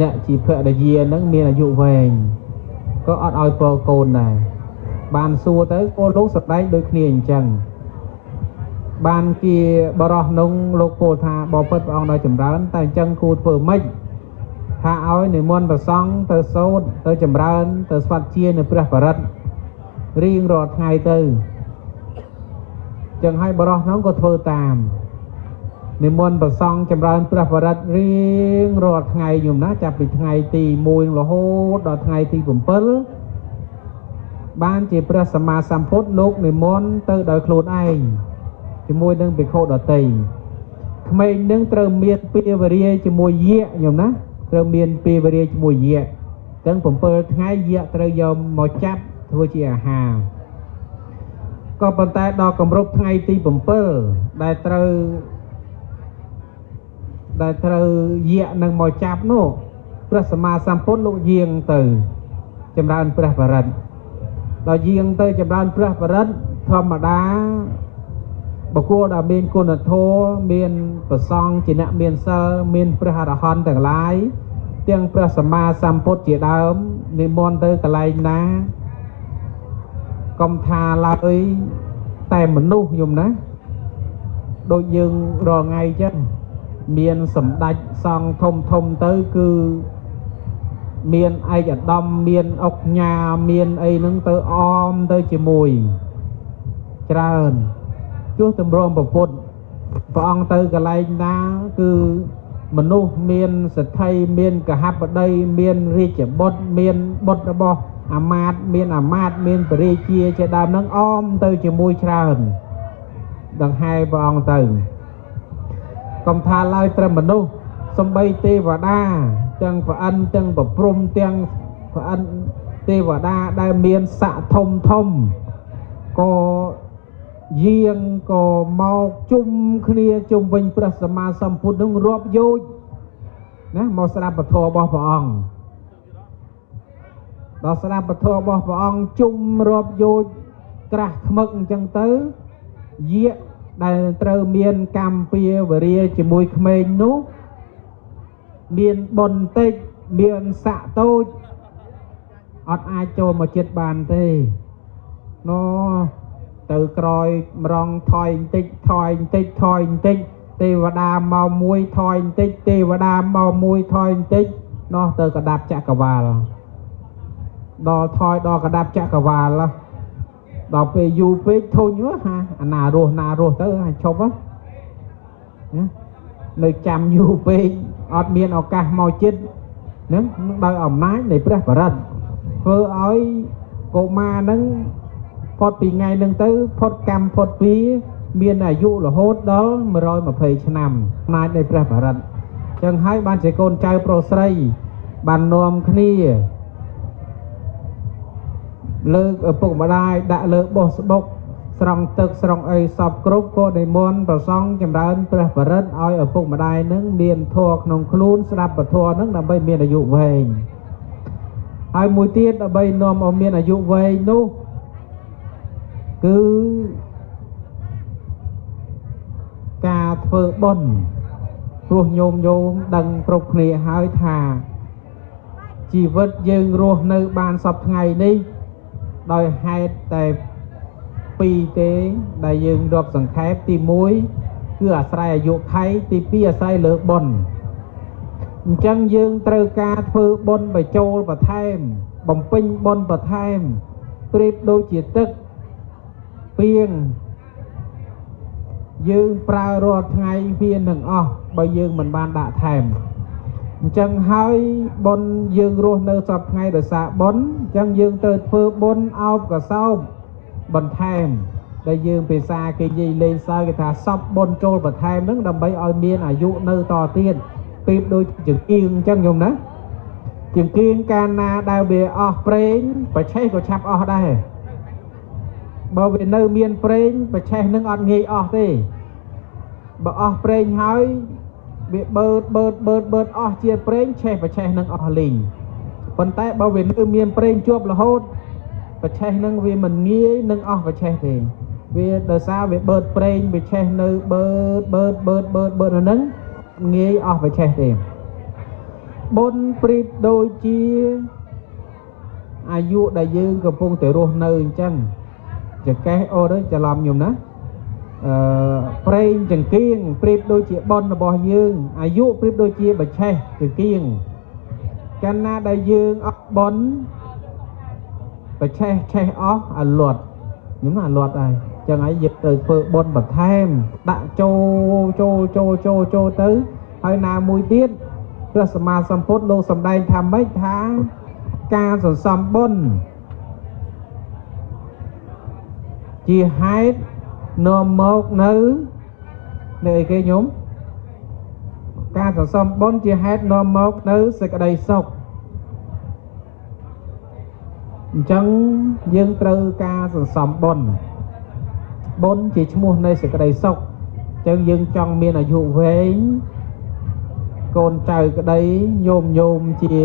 អ្នកជាភរិយានឹងមានអាយុវែងក៏អត់ឲ្យពរកូនដែរបានសួរទៅកូនលោកស្ដែងដូចគ្នាអញ្ចឹងបានជាបរោះនោះលោកពោលថាបបិទ្ធព្រះអង្គដោយចម្រើនតែអញ្ចឹងគួរធ្វើម៉េចថាឲ្យនិមន្តព្រះសង្ឃទៅសូត្រទៅចម្រើនទៅស្វាត់ជានៅព្រះបរិត្តរៀងរាល់ថ្ងៃទៅចឹងហើយបរោះនោះក៏ធ្វើតាមនិមន្តព្រះសង្ឃចម្រើនព្រះបរិត្តរៀងរាល់ថ្ងៃញោមណាចាប់ពីថ្ងៃទី1រហូតដល់ថ្ងៃទី7បានជាព្រះសម្មាសម្ពុទ្ធលោកនិមន្តទៅដោយខ្លួនឯងជាមួយនឹងភិក្ខុដទៃក្មេងនឹងត្រូវមានពាវរាជាមួយយៈញោមណាត្រូវមានពាវរាជាមួយយៈទាំង7ថ្ងៃយៈត្រូវយកមកចាប់ធ្វើជាអាហារក៏ប៉ុន្តែដល់គម្រប់ថ្ងៃទី7ដែលត្រូវយៈនឹងមកចាប់នោះព្រះសម្មាសម្ពុទ្ធលោកយាងទៅចម្រើនព្រះបរិត្តដល់យាងទៅចម្រើនព្រះបរិត្តធម្មតាបុគ្គលដែលមានគុណធម៌មានប្រសង់ជាអ្នកមានសិលមានព្រះអរហន្តទាំងឡាយទាំងព្រះសម្មាសម្ពុទ្ធជាដើមនិមន្តទៅកន្លែងណាកុំថាឡើយតែមនុស្សយំណាដូចយើងរាល់ថ្ងៃចឹងមានសម្ដេចសង្ឃធំទៅគឺមានឯកឧត្តមមានអុកញ៉ាមានអីហ្នឹងទៅអមទៅជាមួយច្រើនជួសតម្រង់ប្រពុតព្រះអង្គទៅកន្លែងណាគឺមនុស្សមានសទ្ធិមានកហបតីមានរាជបុត្រមានបុត្ររបស់អាមាត្យមានបរិជាជាដើមហ្នឹងអមទៅជាមួយច្រើនដង្ហែព្រះអង្គទៅកុំថាឡើយត្រឹមមនុស្សសំបីទេវតាទាំងព្រះអិនទាំងប្រព្រំទាំងព្រះអិនទេវតាដែលមានស័ក្តិធំក៏យាងក៏មកជុំគ្នាជុំវិញព្រះសម្មាសម្ពុទ្ធនឹងរាប់យោជណាមកស្ដាប់ពធរបស់ព្រះអង្គដល់ស្ដាប់ពធរបស់ព្រះអង្គជុំរាប់យោជក្រាស់ខ្មឹកអញ្ចឹងទៅយៈដែលត្រូវមានកម្មពាវរាជាមួយក្មេងនោះមានបុណ្យតិចមានស័ក្តិតូចអត់អាចចូលមកចិត្តបានទេណោទៅក្រោយម្រងថយបន្តិចទេវតាមកមួយថយបន្តិចទេវតាមកមួយថយបន្តិចនោះទៅកដាប់ចក្រវាលដល់ថយដល់កដាប់ចក្រវាល ដល់ពេលយូរពេកធុញហាអាណារស់ទៅហើយឈប់ណានៅចាំយូរពេកអត់មានឱកាសមកចិត្តហ្នឹងដោយអំណាចនៃព្រះបរិត្តធ្វើឲ្យកុមារហ្នឹងផុតពីថ្ងៃហ្នឹងទៅផុតកម្មផុតពីមានអាយុរហូតដល់120ឆ្នាំអំណាចនៃព្រះបរិត្តចឹងហើយបានជាកូនចៅប្រុសស្រីបាននាំគ្នាលើកឪពុកម្ដាយដាក់លើបោះស្បុកស្រង់ទឹកស្រង់អីសពគ្រប់ក៏និមន្តប្រសង់ចម្រើនព្រះបរិត្តឲ្យឪពុកម្ដាយនឹងមានធម៌ក្នុងខ្លួនស្ដាប់ពធនឹងដើម្បីមានអាយុវែងហើយមួយទៀតដើម្បីនាំឲ្យមានអាយុវែងនោះគឺការធ្វើបុណ្យព្រោះញោមដឹងគ្រប់គ្នាហើយថាជីវិតយើងរស់នៅបានសពថ្ងៃនេះដោយហេតុតែពីរទេដែលយើងរាប់សង្ខេបទី1គឺអាស្រ័យអាយុខៃទី2អាស្រ័យលើបុណ្យអញ្ចឹងយើងត្រូវការធ្វើបុណ្យបញ្ចូលបន្ថែមបំពេញបុណ្យបន្ថែមប្រៀបដូចជាទឹកពាងយើងប្រើរាល់ថ្ងៃវានឹងអស់បើយើងមិនបានដាក់ថែមអញ្ចឹងហើយបុណ្យយើងរស់នៅសពថ្ងៃដោយសារបុណ្យអញ្ចឹងយើងត្រូវធ្វើបុណ្យអោបកសោបបន្ថែមដែលយើងភាសាគេនិយាយលេងសើចគេថាសពបុណ្យចូលបន្ថែមហ្នឹងដើម្បីឲ្យមានអាយុនៅតទៀតពេលដូចចង្កៀងអញ្ចឹងយល់ណាចង្កៀងកាលណាដែលវាអស់ប្រេងប្រឆេះក៏ឆាប់អស់ដែរបើវានៅមានប្រេងប្រឆេះនឹងអត់ងាយអស់ទេបើអស់ប្រេងហើយវាបឺតអស់ជាប្រេងឆេះប្រឆេះនឹងអស់លីងប៉ុន្តែបើវានៅមានប្រេងជាប់រហូតប្រឆេះនឹងវាមិនងាយនឹងអស់ប្រឆេះទេវាដោយសារវាបឺតប្រេងប្រឆេះនៅបឺតហ្នឹងងាយអស់ប្រឆេះទេបុណ្យប្រៀបដូចជាអាយុដែលយើងកំពុងតែរស់នៅអញ្ចឹងចកេះអូទៅច្រឡំខ្ញុំណាប្រេងចង្គៀងប្រៀបដូចជាបុណ្យរបស់យើងអាយុប្រៀបដូចជាបច្ឆេះចង្គៀងកាលណាដែលយើងអត់បុណ្យបច្ឆេះឆេះអស់អាលត់ខ្ញុំអាលត់ហើយចឹងហើយយើងត្រូវធ្វើបុណ្យបន្ថែមដាក់ចូលទៅហើយណាមួយទៀតព្រះសម្មាសម្ពុទ្ធលោកសម្ដែងថាម៉េចថាការសន្សំបុណ្យជាហេតុនាំមកនៅអីគេញោមការសន្សំបុណ្យជាហេតុនាំមកនៅសេចក្តីសុខអញ្ចឹងយើងត្រូវការសន្សំបុណ្យជាឈ្មោះនៃសេចក្តីសុខអញ្ចឹងយើងចង់មានអាយុវែងកូនចៅក្តីញោមជា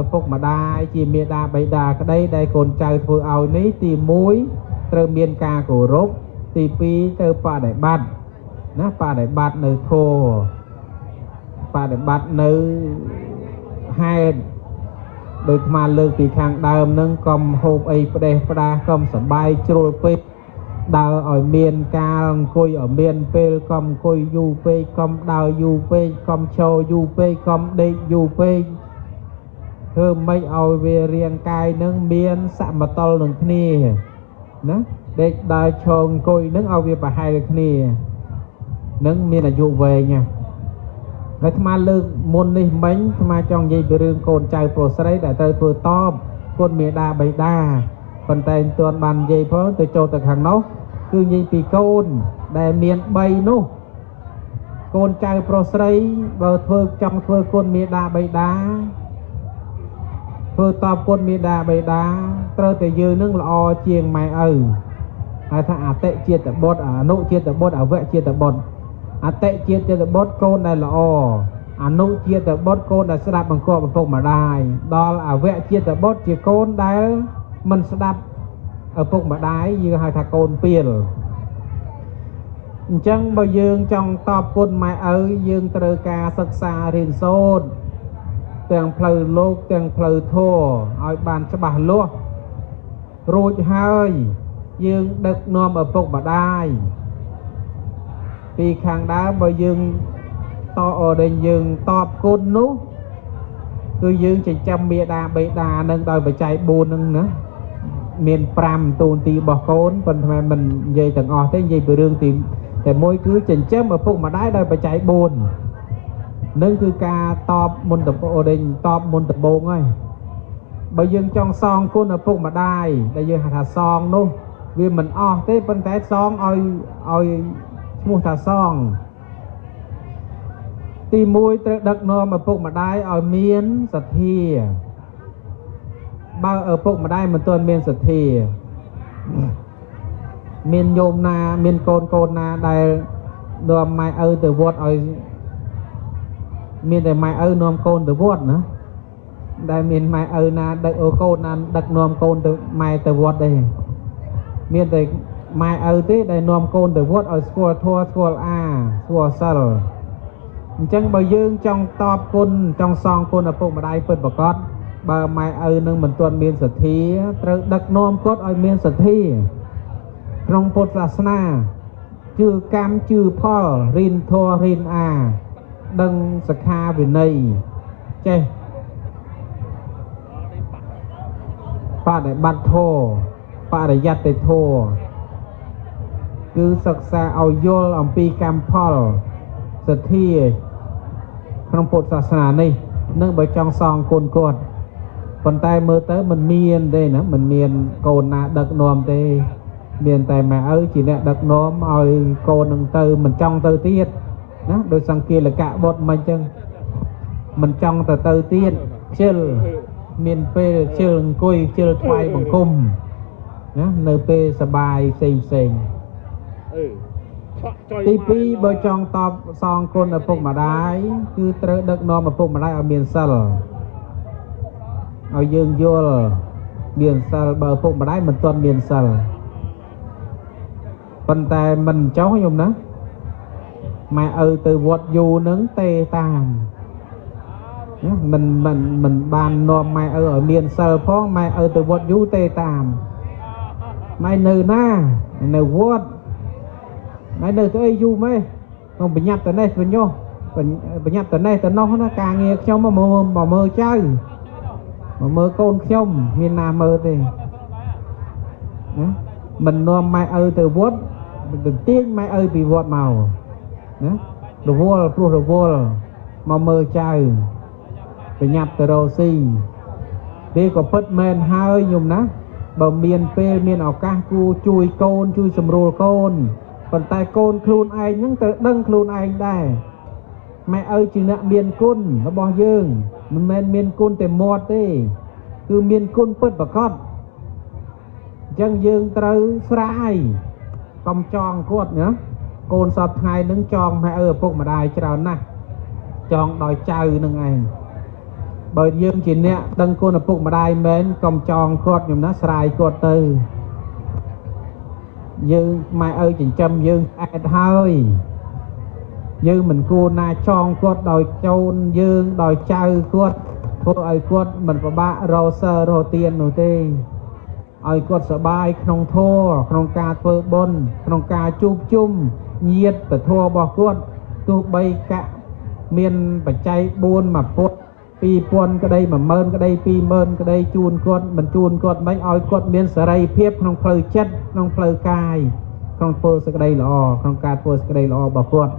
ឪពុកម្ដាយជាមាតាបិតាក្តីដែលកូនចៅធ្វើឲ្យនេះទី1ត្រូវមានការគោរពទី2ត្រូវបដិបត្តិណាបដិបត្តិនៅធម៌បដិបត្តិនៅហេតុដោយអាលើកពីខាងដើមនឹងកុំហូបអីផ្ដេសផ្ដាសកុំសបាយជ្រុលពេកដើរឲ្យមានការអង្គុយឲ្យមានពេលកុំអង្គុយយូរពេកកុំដើរយូរពេកកុំឈរយូរពេកកុំដេកយូរពេកធ្វើម៉េចឲ្យវារាងកាយនឹងមានសមតុល្យនឹងគ្នាណាដេកដើរឈរអង្គុយនឹងឲ្យវាប្រហែលគ្នានឹងមានអាយុវែងណាហើយអាត្មាលើកមុននេះមិញអាត្មាចង់និយាយពីរឿងកូនចៅប្រុសស្រីដែលត្រូវធ្វើតបគុណមេដាបៃតាប៉ុន្តែមិនទាន់បាននិយាយផងទៅចូលទៅខាងនោះគឺនិយាយពីកូនដែលមាន3នោះកូនចៅប្រុសស្រីបើចង់ធ្វើគុណមេដាបៃតាធ្វើតបគុណមេដាបៃតាត្រូវតែយើងនឹងល្អជាងម៉ែឪហើយថាអតិជាតិបុត្រអនុជាតិបុត្រអវជាតិបុត្រអតិជាតិបុត្រកូនដែលល្អអនុជាតិបុត្រកូនដែលស្ដាប់បង្គាប់ឪពុកម្ដាយដល់អវជាតិបុត្រជាកូនដែលមិនស្ដាប់ឪពុកម្ដាយយើងហៅថាកូនពៀលអញ្ចឹងបើយើងចង់តបគុណម៉ែឪយើងត្រូវការសិក្សារៀនសូត្រទាំងផ្លូវលោកទាំងផ្លូវធម៌ឲ្យបានច្បាស់លាស់រួចហើយយើងដឹកនាំឪពុកម្ដាយពីខាងដើមបើយើងយើងតបគុណនោះគឺយើងចិញ្ចឹមមេដាបេដានឹងដោយបច្ច័យ4នឹងណា miền pram tôn ti bỏ côn phần thằng mình dây tầng o thế dây bự rương tìmแต่មួយគឺចិញ្ចឹមឪពុកម្ដាយដោយបច្ច័យ4នឹងគឺការតបមុនដំបូងតបមុនដំបូងហើយបើយើងចង់សងគុណឪពុកម្ដាយដែលយើងហៅថាសងនោះវាមិនអស់ទេប៉ុន្តែសងឲ្យឈ្មោះថាសងទី1ត្រូវដឹកនាំឪពុកម្ដាយឲ្យមានសទ្ធាបើឪពុកម្ដាយមិនទាន់មានសទ្ធាមានញោមណាមានកូនណាដែលនាំម៉ែឪទៅវត្តឲ្យមានតែម៉ែឪនាំកូនទៅវត្តណាដែលមានម៉ែឪណាដឹកកូនណាដឹកនាំកូនទៅម៉ែទៅវត្តទេមានតែម៉ែឪទេដែលនាំកូនទៅវត្តឲ្យស្គាល់ធម៌ស្គាល់អាស្គាល់សិលអញ្ចឹងបើយើងចង់តបគុណចង់សងគុណឪពុកម្ដាយពិតប្រាកដបើម៉ែឪនឹងមិនទាន់មានសទ្ធាត្រូវដឹកនាំគាត់ឲ្យមានសទ្ធាក្នុងពុទ្ធសាសនាជឿកម្មជឿផលរៀនធម៌រៀនអាដឹងសិក្ខាវិន័យចេះបដិបត្តិធម៌បរិយត្តិធម៌គឺសិក្សាឲ្យយល់អំពីកម្មផលសទ្ធាក្នុងពុទ្ធសាសនានេះនឹងបើចង់សងគុណគាត់ប៉ុន្តែមើលទៅមិនមានទេណាមិនមានកូនណាដឹកនាំទេមានតែម៉ែឪជាអ្នកដឹកនាំឲ្យកូននឹងទៅមិនចង់ទៅទៀតណាដោយសង្គាលកៈបុត្រមិនអញ្ចឹងមិនចង់ទៅទៀតខ្ជិលមានពេលខ្ជិលអង្គុយខ្ជិលថ្វាយបង្គំណានៅពេលសបាយផ្សេងទី2បើចង់តបសងគុណឪពុកម្ដាយគឺត្រូវដឹកនាំឪពុកម្ដាយឲ្យមានសិលឲ្យយើងយល់មានសិលបើឪពុកម្ដាយមិនទាន់មានសិលប៉ុន្តែមិនចង់ខ្ញុំណាម៉ែឪទៅវត្តយូរនឹងទេតាមមិនបាននាំម៉ែឪឲ្យមានសិលផងម៉ែឪទៅវត្តយូរទេតាមម៉ែនៅណានៅវត្តម៉ែនៅទៅអីយូរម៉េចខ្ញុំបញ្ញត្តិទៅនេះបញ្ញោះបញ្ញត្តិទៅនេះទៅនោះណាការងារខ្ញុំមកមើលចៅមកមើលកូនខ្ញុំមានណាមើលទេណាមិននាំម៉ែឪទៅវត្តទៅទាញម៉ែឪពីវត្តមកណារវល់ព្រោះរវល់មកមើលចៅប្រញាប់ទៅរកស៊ីវាក៏ពិតមែនហើយញោមណាបើមានពេលមានឱកាសគួរជួយកូនជួយសម្រួលកូនប៉ុន្តែកូនខ្លួនឯងហ្នឹងត្រូវដឹងខ្លួនឯងដែរម៉ែឪជាអ្នកមានគុណរបស់យើងមិនមែនមានគុណតែមាត់ទេគឺមានគុណពិតប្រាកដអញ្ចឹងយើងត្រូវស្រាយកុំចងគាត់ណាកូនសពថ្ងៃនឹងចងម៉ែឪឪពុកម្ដាយច្រើនណាស់ចងដោយចៅនឹងឯងបើយើងជាអ្នកដឹងគុណឪពុកម្ដាយមែនកុំចងគាត់ខ្ញុំណាស្រាយគាត់ទៅយើងម៉ែឪចិញ្ចឹមយើងអែតហើយយើងមិនគួរណាចងគាត់ដោយចូនយើងដោយចៅគាត់ធ្វើឲ្យគាត់មិនពិបាករកសិលរកទាននោះទេឲ្យគាត់សប្បាយក្នុងធម៌ក្នុងការធ្វើបុណ្យក្នុងការជួបជុំញាតិពធរបស់គាត់ទោះបីកាក់មានបច្ច័យ4មកពុត2000ក្តី10000ក្តី20000ក្តីជូនគាត់មិនជូនគាត់មិនឲ្យគាត់មានសេរីភាពក្នុងផ្លូវចិត្តក្នុងផ្លូវកាយក្នុងធ្វើសេចក្តីល្អក្នុងការធ្វើសេចក្តីល្អរបស់គាត់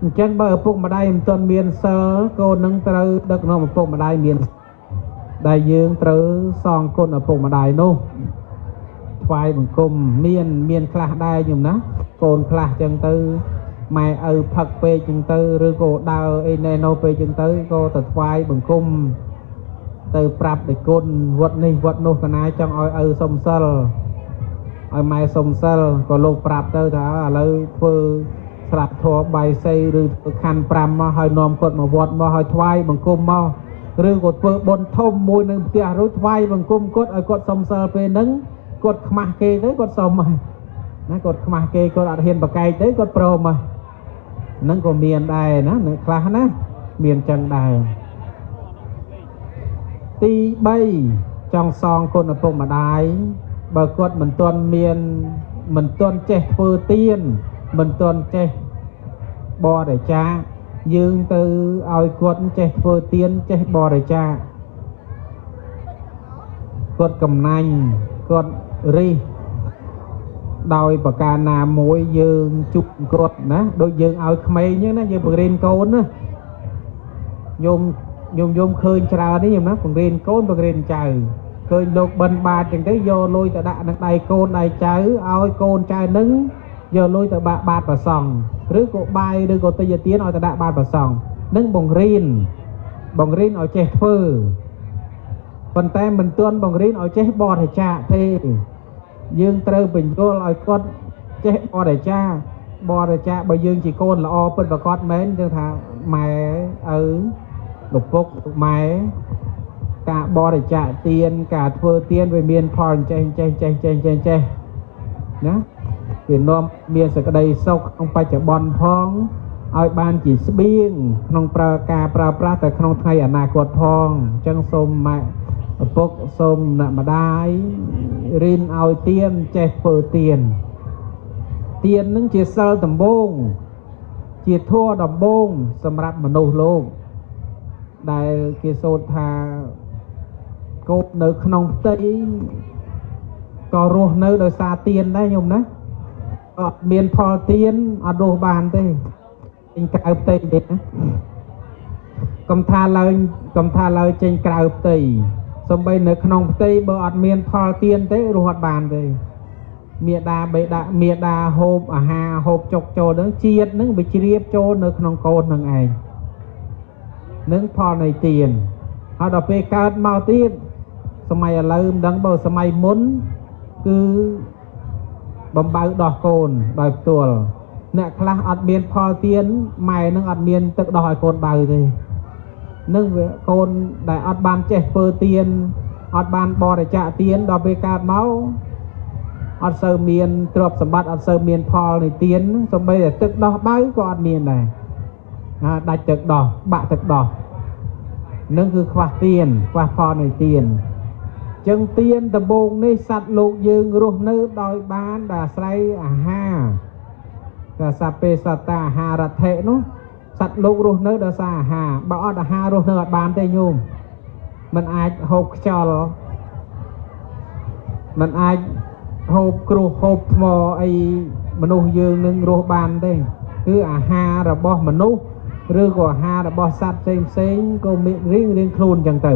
អញ្ចឹងបើឪពុកម្ដាយមិនទាន់មានសិលកូននឹងត្រូវដឹកនាំឪពុកម្ដាយមានដែលយើងត្រូវសងគុណឪពុកម្ដាយនោះថ្វាយបង្គំមានខ្លះដែរខ្ញុំណាកូនខ្លះចឹងទៅម៉ែឪផឹកពេកចឹងទៅឬក៏ដើរអីណែណូពេកចឹងទៅក៏ទៅថ្វាយបង្គំទៅប្រាប់ដល់គុណវត្តនេះវត្តនោះកណាចង់ឲ្យឪសុំសិលឲ្យម៉ែសុំសិលក៏លោកប្រាប់ទៅថាឥឡូវធ្វើស្រាប់ធម៌បាយសីឬធ្វើខណ្ឌ5មកឲ្យនាំគាត់មកវត្តមកឲ្យថ្វាយបង្គំមកឬក៏ធ្វើបុណ្យធំមួយនៅផ្ទះរួចថ្វាយបង្គំគាត់ឲ្យគាត់សុំសិលពេលហ្នឹងគាត់ខ្មាស់គេទៅគាត់សុំហើយណាគាត់ខ្មាស់គេគាត់អត់ហ៊ានប្រកែកទៅគាត់ព្រមហើយហ្នឹងក៏មានដែរណាខ្លះណាមានចឹងដែរទី3ចង់សងគុណឪពុកម្ដាយបើគាត់មិនទាន់ចេះធ្វើទានមិនទាន់ចេះបរិច្ចាគយើងទៅឲ្យគាត់ចេះធ្វើទានចេះបរិច្ចាគ គាត់កំណាញ់គាត់រិះដោយប្រការណាមួយយើងជប់គាត់ណាដូចយើងឲ្យក្មេងអញ្ចឹងណាយើងបង្រៀនកូនណាញោមឃើញច្រើននេះញោមណាបង្រៀនកូនបង្រៀនចៅឃើញលោកបិណ្ឌបាតអញ្ចឹងទៅយកលុយទៅដាក់នឹងដៃកូនដៃចៅឲ្យកូនចៅនឹងយកលុយទៅបាតប្រសង់ឬក៏បាយឬក៏ទិយទានឲ្យទៅដាក់បាតប្រសង់នឹងបង្រៀនឲ្យចេះធ្វើប៉ុន្តែមិនទាន់បង្រៀនឲ្យចេះបរិច្ចាគទេយើងត្រូវបញ្យល់ឲ្យគាត់ចេះបរិច្ចាគបើយើងជាកូនល្អពិតប្រាកដមែនយើងថាម៉ែឪលោកពុកម៉ែការបរិច្ចាគទានការធ្វើទានវាមានផលចេះណាវានាំមានសេចក្តីសុខក្នុងបច្ចុប្បន្នផងឲ្យបានជាស្បៀងក្នុងការប្រើប្រាស់តែក្នុងថ្ងៃអនាគតផងអញ្ចឹងសូមម៉ែឪពុកសូមអ្នកម្ដាយរៀនឲ្យទានចេះធ្វើទាននឹងជាសិលដំបូងជាធម៌ដំបូងសម្រាប់មនុស្សលោកដែលគេសូត្រថាកូននៅក្នុងផ្ទៃក៏រស់នៅដោយសារទានដែរញោមណាអត់មានផលទានអត់រស់បានទេចេញក្រៅផ្ទៃទេណាកុំថាឡើយចេញក្រៅផ្ទៃសំបីនៅក្នុងផ្ទៃបើអត់មានផលទានទេរស់អត់បានទេមេដាហូបអាហារហូបចុកចូលនឹងជាតិនឹងវាជ្រាបចូលនៅក្នុងកូននឹងឯងនឹងផលនៃទានហើយដល់ពេលកើតមកទៀតសម័យឥឡូវមិនដឹងបើសម័យមុនគឺបំបៅដោះកូនដោយផ្ទាល់អ្នកខ្លះអត់មានផលទានម៉ែនឹងអត់មានទឹកដោះឲ្យកូនបៅទេនឹងវាកូនដែលអត់បានចេះធ្វើទានអត់បានបរិច្ចាគទានដល់ពេលកើតមកអត់សូវមានទ្រព្យសម្បត្តិអត់សូវមានផលនៃទានសូម្បីតែទឹកដោះបៅក៏អត់មានដែរដាច់ទឹកដោះបាក់ទឹកដោះនឹងគឺខ្វះទានខ្វះផលនៃទានចឹងទានដំបូងនេះសត្វលោកយើងរស់នៅដោយបានដែលអាស្រ័យអាហារតែសពេសតាអាហាររដ្ឋិនោះសត្វលោករស់នៅដោយសារអាហារបើអត់អាហាររស់នៅអត់បានទេញោមมันអាចហូបខ្យល់มันអាចហូបគ្រោះហូបថ្មអីមនុស្សយើងនឹងរស់បានទេគឺអាហាររបស់មនុស្សឬក៏អាហាររបស់សត្វផ្សេងក៏មានរៀងខ្លួនចឹងទៅ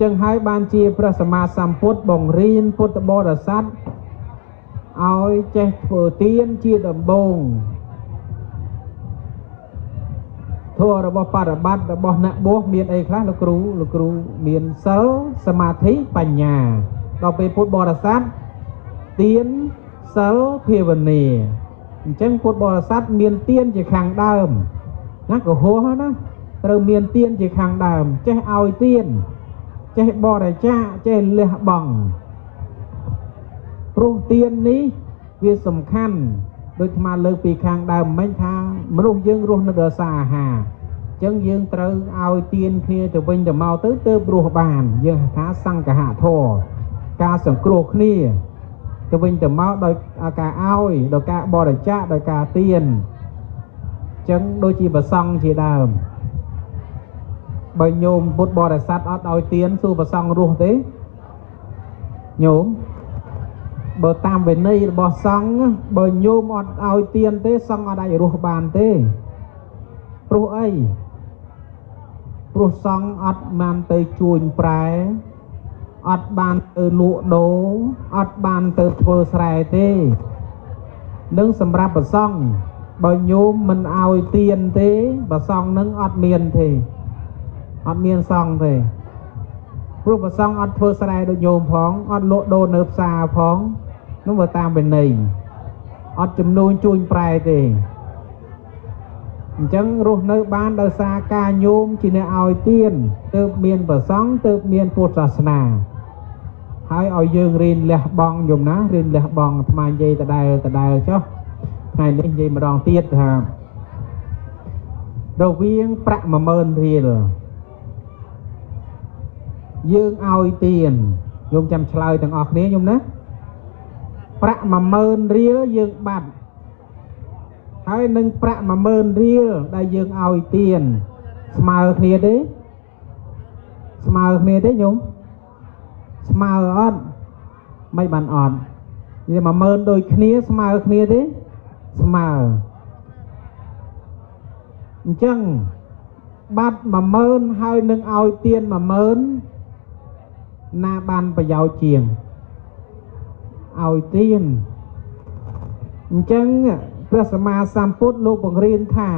ចឹងហើយបានជាព្រះសម្មាសម្ពុទ្ធបង្រៀនពុទ្ធបរិស័ទឲ្យចេះធ្វើទានជាដំបូងធម៌របស់បរិបត្តិរបស់អ្នកបួសមានអីខ្លះលោកគ្រូមានសិលសមាធិបញ្ញាដល់ពេលពុទ្ធបរិស័ទទានសិលភាវនាអញ្ចឹងពុទ្ធបរិស័ទមានទានជាខាងដើមណាកុហកណាត្រូវមានទានជាខាងដើមចេះឲ្យទានចេះបរិច្ចាគចេះលះបង់ព្រោះទាននេះវាសំខាន់ដូចអាលើកពីខាងដើមមិញថាមនុស្សយើងរស់នៅដោយសារអាហារអញ្ចឹងយើងត្រូវឲ្យទានគ្នាទៅវិញទៅមកទៅទើបរស់បានយើងហៅថាសង្ឃហធម៌ការសង្គ្រោះគ្នាទៅវិញទៅមកដោយការឲ្យដោយការបរិច្ចាគដោយការទានអញ្ចឹងដូចជាប្រសង់ជាដើមបើញោមពុទ្ធបរិស័ទអត់ឲ្យទានសួរប្រសង់រស់ទេញោមបើតាមវិន័យរបស់សង្ឃបើញោមអត់ឲ្យទានទេសង្ឃអត់អាចរស់បានទេព្រោះអីព្រោះសង្ឃអត់បានទៅជួញប្រែអត់បានទៅលក់ដូរអត់បានទៅធ្វើស្រែទេនឹងសម្រាប់ប្រសង់បើញោមមិនឲ្យទានទេប្រសង់នឹងអត់មានទេអត់មានសង្ឃទេព្រោះប្រសង់អត់ធ្វើស្រែដូចញោមផងអត់លក់ដូរនៅផ្សារផងនោះបើតាមវិន័យអត់ចំនួនជួញប្រែទេអញ្ចឹងរស់នៅបានដោយសារការញោមជាអ្នកឲ្យទានទើបមានប្រសង់ទើបមានពុទ្ធសាសនាហើយឲ្យយើងរៀនលះបង់យំណារៀនលះបង់អាត្មានិយាយដដែលចុះថ្ងៃនេះនិយាយម្ដងទៀតថារវាងប្រាក់ 10000 រៀលយើងឲ្យទានយំចាំឆ្លើយទាំងអស់គ្នាយំណាប្រាក់ 10000 រៀលយើងបាត់ហើយនឹងប្រាក់ 10000 រៀលដែលយើងឲ្យទានស្មើគ្នាទេញោម ស្មើអត់មិនបានអត់និយាយ10000ដូចគ្នាស្មើគ្នាទេស្មើអញ្ចឹងបាត់10000ហើយនឹងឲ្យទាន10000ណាបានប្រយោជន៍ជាងឲ្យទានអញ្ចឹងព្រះសម្មាសម្ពុទ្ធលោកបង្រៀនថា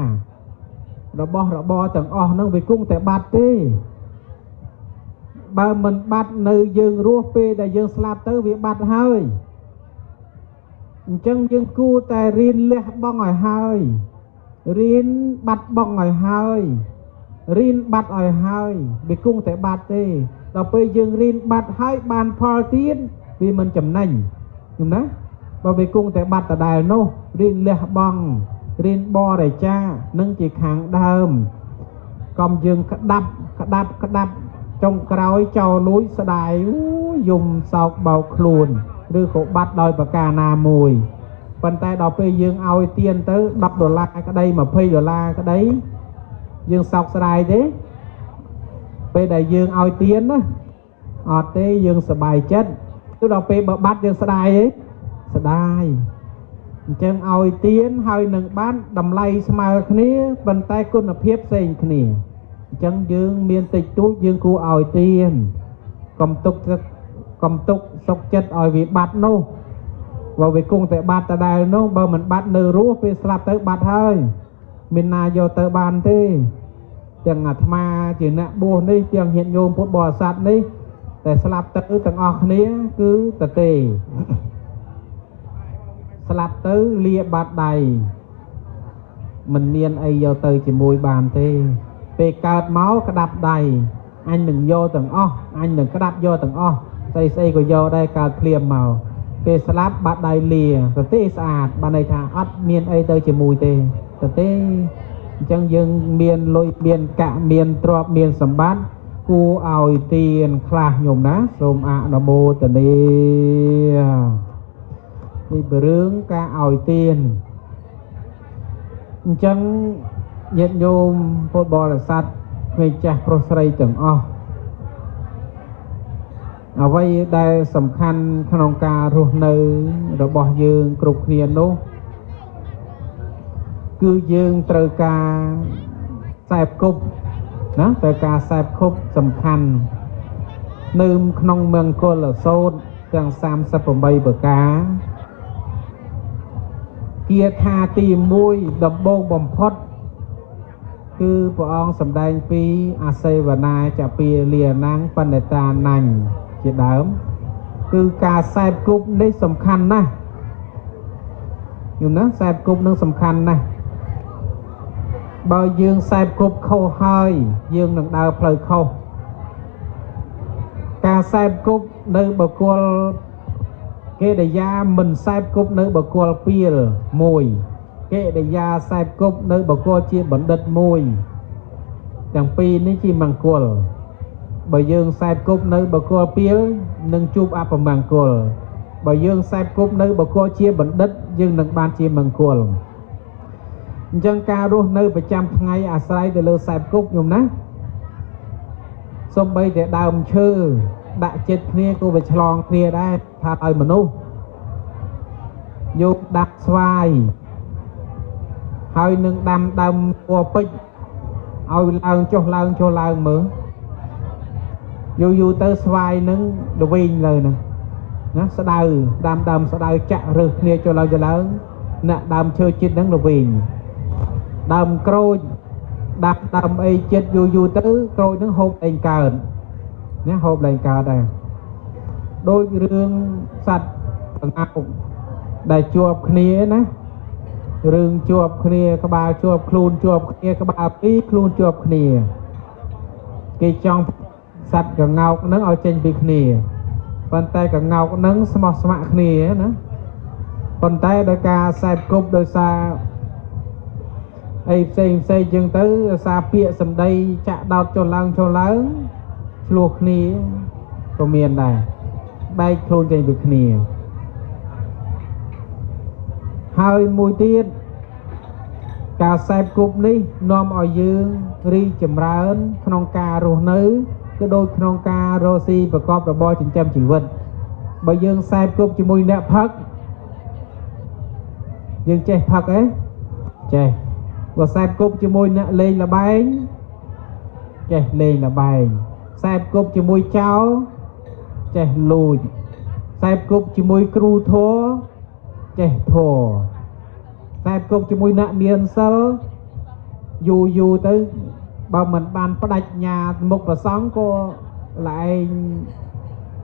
របស់របរទាំងអស់ហ្នឹងវាគង់តែបាត់ទេបើមិនបាត់នៅយើងរស់ពេលដែលយើងស្លាប់ទៅវាបាត់ហើយអញ្ចឹងយើងគួរតែរៀនលះបង់ឲ្យហើយរៀនបាត់បង់ឲ្យហើយរៀនបាត់ឲ្យហើយវាគង់តែបាត់ទេដល់ពេលយើងរៀនបាត់ហើយបានផលទៀតវាមិនចំណេញឃើញណាបើវាគង់តែបាត់ដដែលនោះរៀនលះបង់រៀនបរិច្ចាគនឹងជាខាងដើមកុំយើងក្តាប់ចុងក្រោយចោលលួចស្ដាយយំសោកបោកខ្លួនឬក៏បាត់ដោយប្រការណាមួយប៉ុន្តែដល់ពេលយើងឲ្យទានទៅ$10ក្តី$20ក្តីយើងសោកស្ដាយទេពេលដែលយើងឲ្យទានណាអត់ទេយើងសប្បាយចិត្តគឺដល់ពេលបើបាត់យើងស្ដាយទេស្ដាយអញ្ចឹងឲ្យទានហើយនឹងបានតម្លៃស្មើគ្នាប៉ុន្តែគុណភាពផ្សេងគ្នាអញ្ចឹងយើងមានតិចតួចយើងគួរឲ្យទានកុំទុកសុខចិត្តឲ្យវាបាត់នោះបើវាគង់តែបាត់ដដែលនោះបើមិនបាត់នៅរស់ពេលស្លាប់ទៅបាត់ហើយមានណាយកទៅបានទេទាំងអាត្មាជាអ្នកបួសនេះទាំងញាតិញោមពុទ្ធបរិស័ទនេះតែស្លាប់ទៅទាំងអស់គ្នាគឺតទេស្លាប់ទៅលាបាត់ដៃមិនមានអីយកទៅជាមួយបានទេពេលកើតមកក្តាប់ដៃអញនឹងយកទាំងអស់អញនឹងក្តាប់យកទាំងអស់ស្អីក៏យកដែរកើតភ្លាមមកពេលស្លាប់បាត់ដៃលាទៅទេស្អាតបានន័យថាអត់មានអីទៅជាមួយទេទៅទេអញ្ចឹងយើងមានលុយមានកាក់មានទ្រព្យមានសម្បត្តិគួរឲ្យទានខ្លះញោមណាសូមអនុមោទនានេះเป็นរឿងការឲ្យទានអញ្ចឹងញាតិញោមពុទ្ធបរិស័ទក្មេងចាស់ប្រុសស្រីទាំងអស់អ្វីដែលសំខាន់ក្នុងការរស់នៅរបស់យើងគ្រប់គ្នានោះគឺយើងត្រូវការខ្សែគប់ណាត្រូវការខ្សែគប់សំខាន់នៅក្នុងមង្គលសូត្រទាំង38ប្រការគាថាទី1ដំបូងបំផុតគឺព្រះអង្គសម្ដែងពីអសេវនាចពាលាណាំងបណ្ឌិតាណាញ់ជាដើមគឺការខ្សែគប់នេះសំខាន់ណាស់យល់ណាខ្សែគប់នឹងសំខាន់ណាស់បើយើងខ្សែគប់ខុសហើយយើងនឹងដើរផ្លូវខុសការខ្សែគប់នៅបកុលកិរិយាមិនខ្សែគប់នៅបកុលពីលមួយកិរិយាខ្សែគប់នៅបកុលជាបណ្ឌិតមួយទាំងពីរនេះជាមង្គលបើយើងខ្សែគប់នៅបកុលពីលនឹងជួបអពមង្គលបើយើងខ្សែគប់នៅបកុលជាបណ្ឌិតយើងនឹងបានជាមង្គលអញ្ចឹងការរស់នៅប្រចាំថ្ងៃអាស្រ័យទៅលើខ្សែគប់ញោមណាសូម្បីតែដើមឈើដាក់ចិត្តគ្នាក៏វាឆ្លងគ្នាដែរថាឲ្យមនុស្សយកដាក់ស្វាយហើយនឹងដាំដើមពណ៌ពេជ្រឲ្យឡើងចុះឡើងមើលយូរទៅស្វាយនឹងល្វីងលើហ្នឹងណាស្ដៅដើមស្ដៅចាក់រើសគ្នាចុះឡើងអ្នកដើមឈើជាតិហ្នឹងល្វីងដើមក្រូចដាក់ដើមអីចិត្តយូរទៅក្រូចហ្នឹងហូបឯងកើតណាហូបឡើងកើតដែរដូចរឿងសត្វបង្អោកដែលជាប់គ្នាណារឿងជាប់គ្នាក្បាលជាប់ខ្លួនជាប់គ្នាក្បាលពីរខ្លួនជាប់គ្នាគេចង់សត្វកងោកហ្នឹងឲ្យចេញពីគ្នាប៉ុន្តែកងោកហ្នឹងស្មោះស្ម័គ្រគ្នាណាប៉ុន្តែដោយការខ្សែគប់ដោយសារអីផ្សេងចឹងទៅដោយសារពាក្យសម្ដីចាក់ដោតចុះឡើងឆ្លោះគ្នាក៏មានដែរបែកខ្លួនចេញពីគ្នាហើយមួយទៀតការខ្សែគប់នេះនាំឲ្យយើងរីចម្រើនក្នុងការរស់នៅ គឺដូចក្នុងការរកស៊ីប្រកបរបរចិញ្ចឹមជីវិតបើយើងខ្សែគប់ជាមួយអ្នកផឹកយើងចេះផឹកអីចេះបើខ្សែគប់ជាមួយអ្នកលេងល្បែងចេះលេងល្បែងខ្សែគប់ជាមួយចៅចេះលួចខ្សែគប់ជាមួយគ្រូធម៌ចេះធម៌ខ្សែគប់ជាមួយអ្នកមានសិលយូរទៅបើមិនបានបដិញ្ញាមុខប្រសង់ក៏lại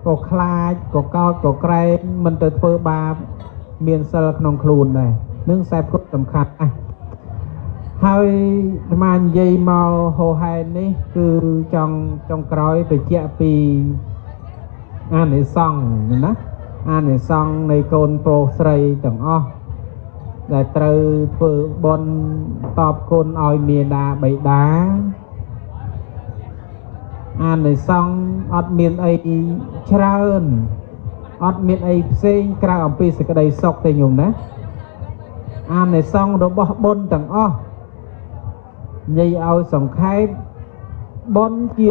ក៏ខ្លាចក៏កោតក៏ក្រែងមិនទៅធ្វើបាបមានសិលក្នុងខ្លួនដែរនឹងខ្សែគប់សំខាន់ណាស់ហើយអាត្មានិយាយមកហោហែនេះគឺចង់ក្រោយបញ្ជាក់ពីអានិសង្ឃណាអានិសង្ឃនៃកូនប្រុសស្រីទាំងអស់ដែលត្រូវធ្វើបុណ្យតបគុណឲ្យមាតាបិតាអានិសង្ឃអត់មានអីច្រើនអត់មានអីផ្សេងក្រៅអំពីសេចក្តីសុខទេញោមណាអានិសង្ឃរបស់បុណ្យទាំងអស់និយាយឲ្យសង្ខេបបុណ្យជា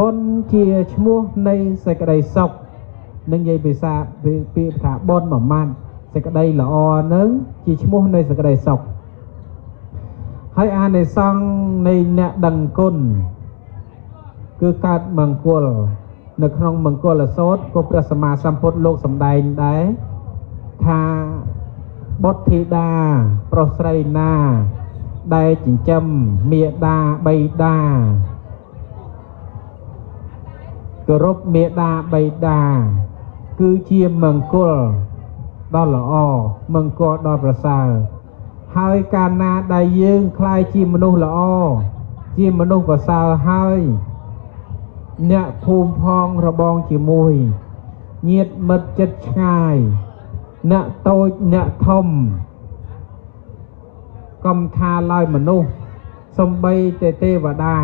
បុណ្យជាឈ្មោះនៃសេចក្តីសុខនឹងនិយាយភាសាពាក្យថាបុណ្យមួយម៉ាត់សេចក្តីល្អនឹងជាឈ្មោះនៃសេចក្តីសុខហើយអានិសង្ឃនៃអ្នកដឹងគុណគឺកើតមង្គលនៅក្នុងមង្គលសូត្រក៏ព្រះសម្មាសម្ពុទ្ធលោកសម្ដែងដែរថាបុត្រធីតាប្រុសស្រីណាដែលចិញ្ចឹមមាតាបិតាគោរពមាតាបិតាគឺជាមង្គលដ៏ល្អមង្គលដ៏ប្រសើរហើយកាលណាដែលយើងក្លាយជាមនុស្សល្អជាមនុស្សប្រសើរហើយអ្នកភូមិផងរបងជាមួយញាតិមិត្តចិត្តឆ្ងាយអ្នកតូចអ្នកធំកុំថាឡើយមនុស្សសំបីតែទេវតា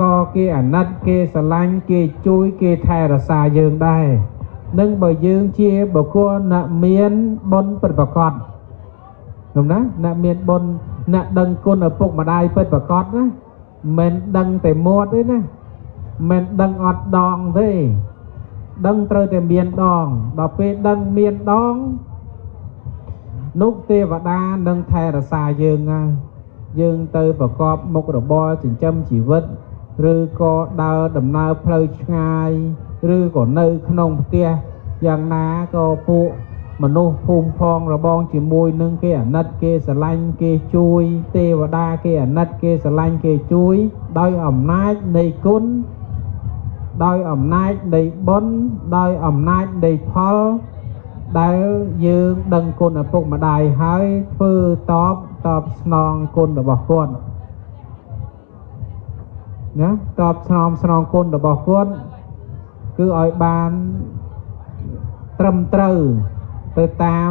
ក៏គេអាណិតគេស្រឡាញ់គេជួយគេថែរក្សាយើងដែរនឹងបើយើងជាបុគ្គលអ្នកមានបុណ្យពិតប្រាកដនោះណាអ្នកមានបុណ្យអ្នកដឹងគុណឪពុកម្ដាយពិតប្រាកដណាមិនដឹងតែមាត់ទេណាមិនដឹងអត់ដងទេដឹងត្រូវតែមានដងដល់ពេលដឹងមានដងនោះទេវតានឹងថែរក្សាយើងហើយយើងទៅប្រកបមុខរបរចិញ្ចឹមជីវិតឬក៏ដើរដំណើរផ្លូវឆ្ងាយឬក៏នៅក្នុងផ្ទះយ៉ាងណាក៏ពួកមនុស្សភូមិផងរបងជាមួយនឹងគេអាណិតគេស្រឡាញ់គេជួយទេវតាគេអាណិតគេស្រឡាញ់គេជួយដោយអំណាចនៃគុណដោយអំណាចនៃបុណ្យដោយអំណាចនៃផលដែលយើងដឹងគុណឪពុកម្ដាយហើយធ្វើតបស្នងគុណរបស់គាត់ណាតបស្នងគុណរបស់គាត់គឺឲ្យបានត្រឹមត្រូវទៅតាម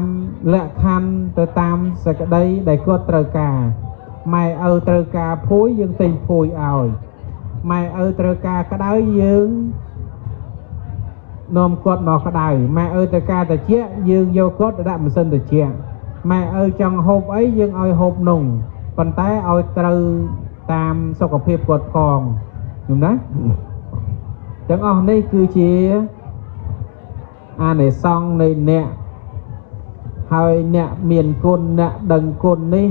លក្ខខណ្ឌទៅតាមសេចក្តីដែលគាត់ត្រូវការម៉ែឪត្រូវការភួយយើងទិញភួយឲ្យម៉ែឪត្រូវការក្តៅយើងនាំគាត់មកក្តៅម៉ែឪត្រូវការត្រជាក់យើងយកគាត់ទៅដាក់ម៉ាស៊ីនត្រជាក់ម៉ែឪចង់ហូបអីយើងឲ្យហូបនំប៉ុន្តែឲ្យត្រូវតាមសុខភាពគាត់ផងយល់ណាទាំងអស់នេះគឺជាអានិសង្ឃនៃអ្នកហើយអ្នកមានគុណអ្នកដឹងគុណនេះ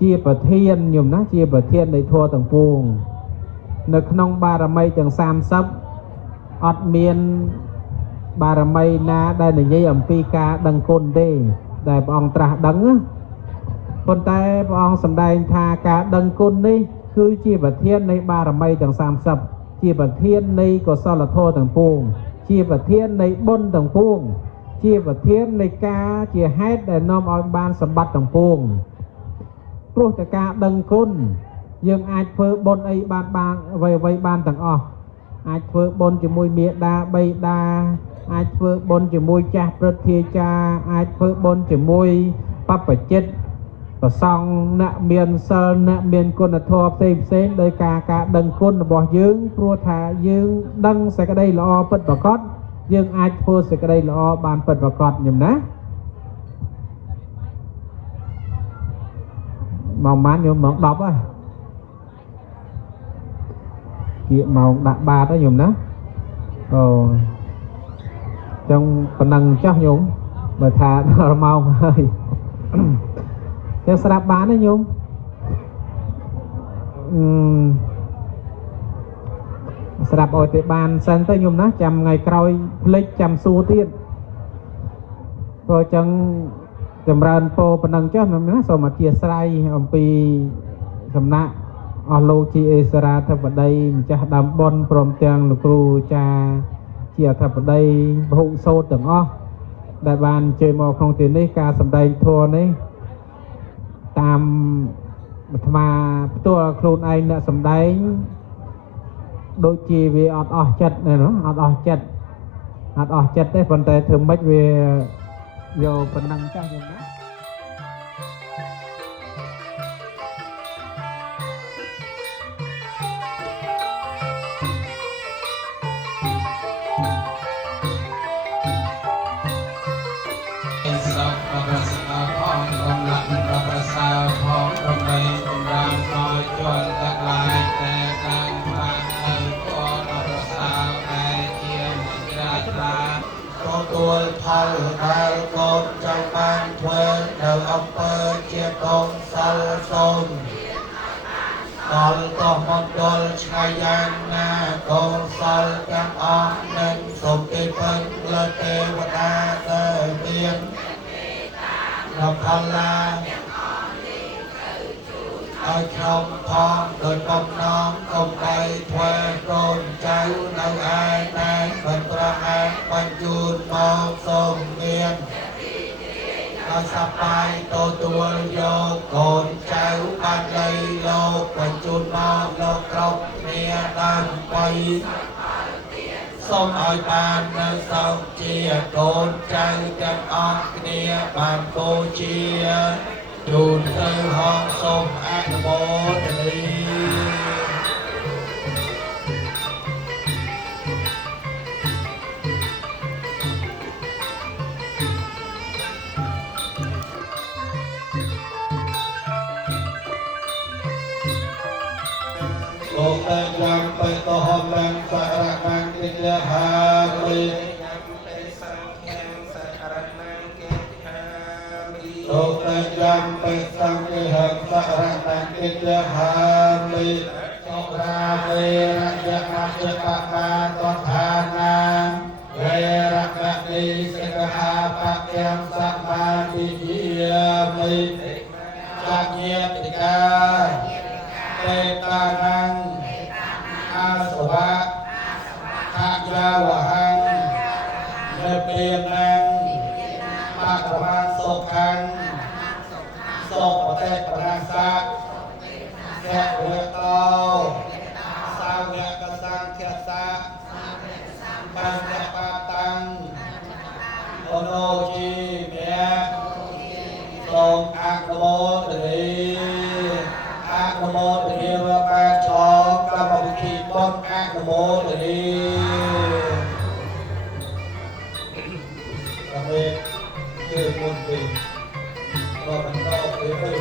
ជាប្រធានញោមណាជាប្រធាននៃធម៌ទាំងពួងនៅក្នុងបារមីទាំង30អត់មានបារមីណាដែលនិយាយអំពីការដឹងគុណទេដែលព្រះអង្គត្រាស់ដឹងប៉ុន្តែព្រះអង្គសម្ដែងថាការដឹងគុណនេះគឺជាប្រធាននៃបារមីទាំង30ជាប្រធាននៃកុសលធម៌ទាំងពួងជាប្រធាននៃបុណ្យទាំងពួងជាប្រធាននៃការជាហេតុដែលនាំឲ្យបានសម្បត្តិទាំងពួងព្រោះតែការដឹងគុណយើងអាចធ្វើបុណ្យអីបានអ្វីបានទាំងអស់អាចធ្វើបុណ្យជាមួយមាតាបិតាអាចធ្វើបុណ្យជាមួយចាស់ព្រឹទ្ធាចារ្យអាចធ្វើបុណ្យជាមួយបព្វជិតប្រសង់អ្នកមានសិលអ្នកមានគុណធម៌ផ្សេងដោយការដឹងគុណរបស់យើងព្រោះថាយើងដឹងសេចក្តីល្អពិតប្រាកដយើងអាចធ្វើសេចក្តីល្អបានពិតប្រាកដញោមណាមកម៉ានញោមមក10ហ៎ kia màu đạ ba đó nhung đó trong phần năng chắc nhung mà thà màu hơi cho sạp bán đó nhung sạp ở tại bàn sân tới nhung đó chăm ngày cày lịch chăm xu tiên rồi chẳng chăm ran po phần năng chắc nó số mà chia sai ông pi sầm nạ ở lô chi Esra thập ở đây cha đam bon prom tiang lục ru cha chia thập ở đây hụ sâu từng o đại ban chơi mò không tiền đấy ca sầm đây thua đấy tam màตัวครูไอ้เนี่ยสำได้โดยจีวีออดจัดเนี่ยเนาะออดจัดได้คนแต่ถึงไม่วีโยเป็นนังจ้างยังนะตัวพาลายกบจังบ้านเพื่อนเดินอำเภอเชียงกงสัลสมตอนต่อมดลชายันนากงสัลจังอ่อนหนึ่งสมติเพิ่งเลเทวดาเตยเตียนนพลาเอาชมพร้อมโดยกบน้องกบไปเพื่อนโกนใจในไอ้แม่เป็นประหารปัญญูนมองสมเมียนเอาสบายตัวโยโกนใจบ้านเลยโลกปัญญูนมองโลกครบเมียดังไปส้มอ้อยบานในสองเชียโกนใจจังออกเนียบานโกเชียดูนเธอห้องส้มอนุโมทนีโลกแดงยำไปต่อหอมแดงสาระนังกิเลหามิโลกแดงยำไปสังเกหังสาระนังกิเลหามิโลกราเวระยะมัจจปะมาตทานาเวระมะนิสิกขาปะเกียงสัมมาทิฏฐิมิสังเยติกาเตตานังอาสวะขายาวหังเนเปียนังปะกมาโสขังโสปเตปนาสักแกะเรือเตาสาวแกะกระสังเขียสะปัญญาปาตังโอโนจีเมียทรงอักโมตรีอักโมตรีว่าแปดชอบกรรมวิธีบ้องอักโมตรีกระเบนคือมุนติก็มันก็เรื่อย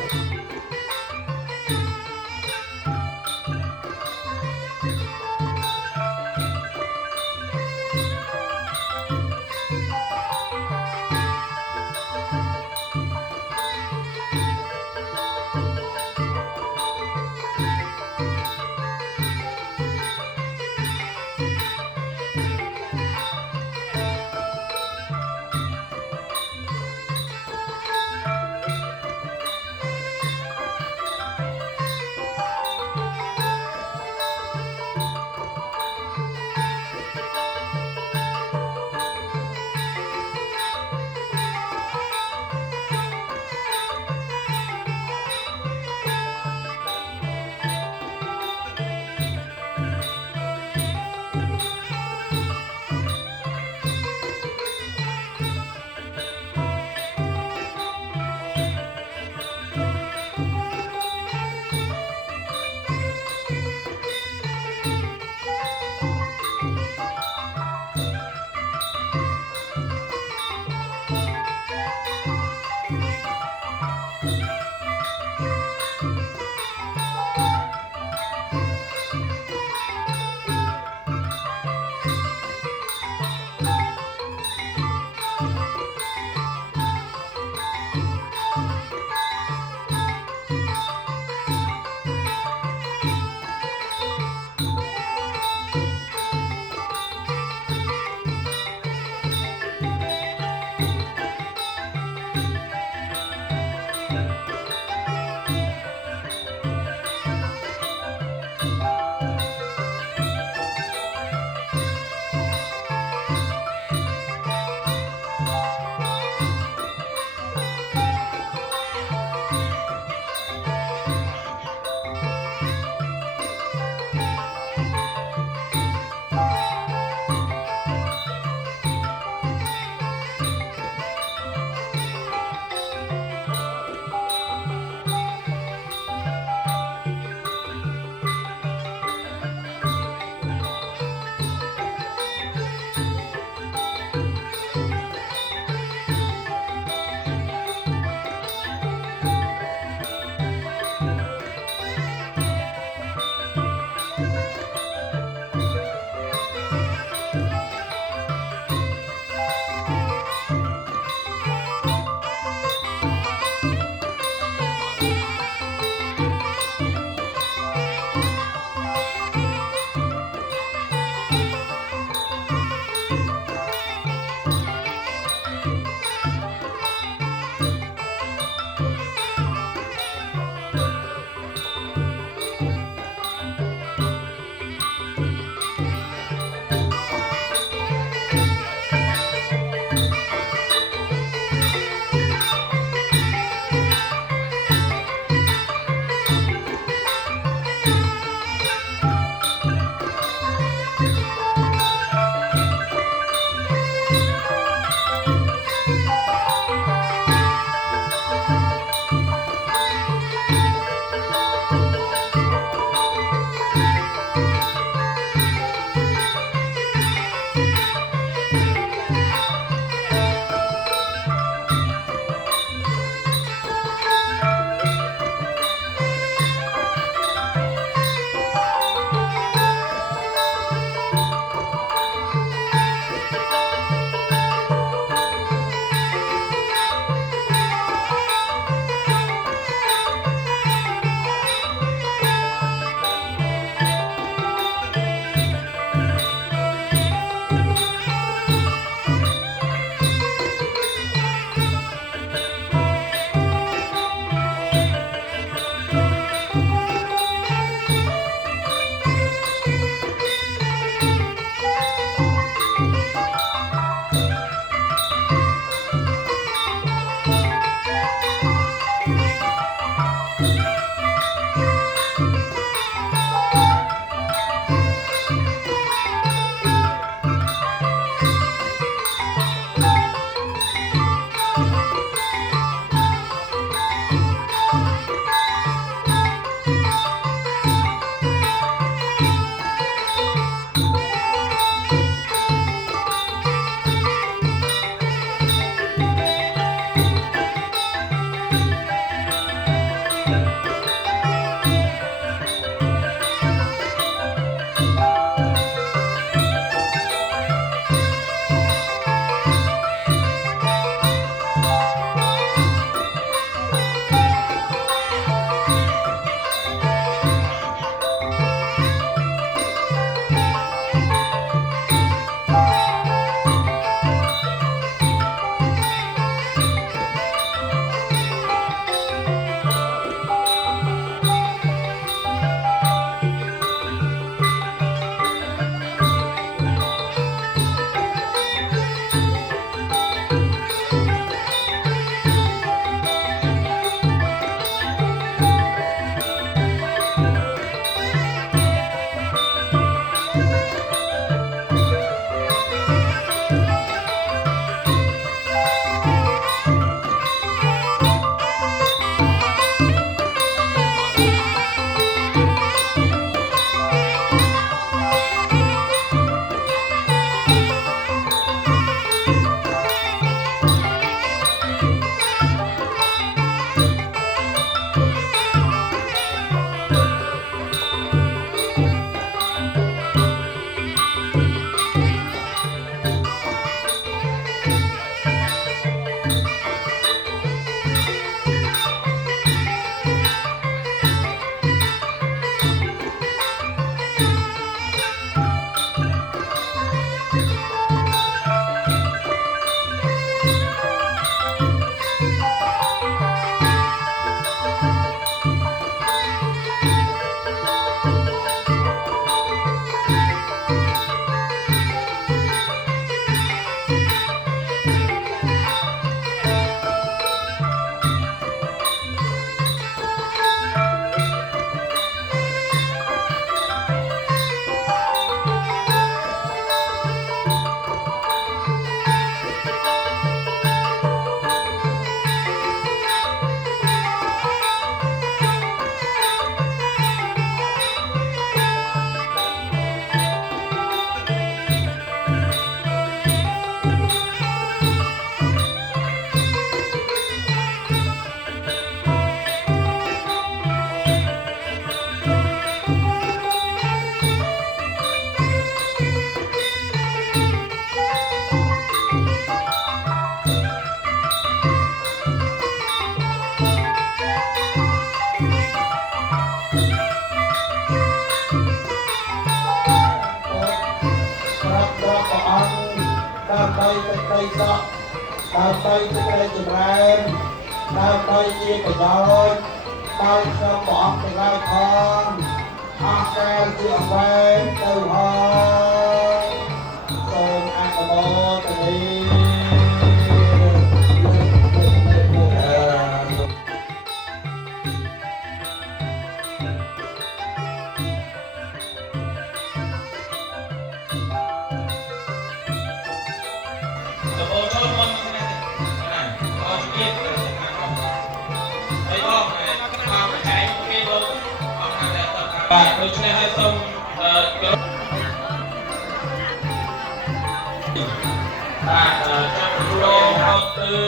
បីសក់ដើម្បីសេចក្តីចម្រើនដើម្បីជាប្រយោជន៍ដល់ខ្ញុំព្រះអង្គទាំងឡាយផងអរកាលជាអវែងទៅហើយសូមអនុមោទនា បាទដូច្នេះហើយសូមបាទចាំរងអត់ទៅ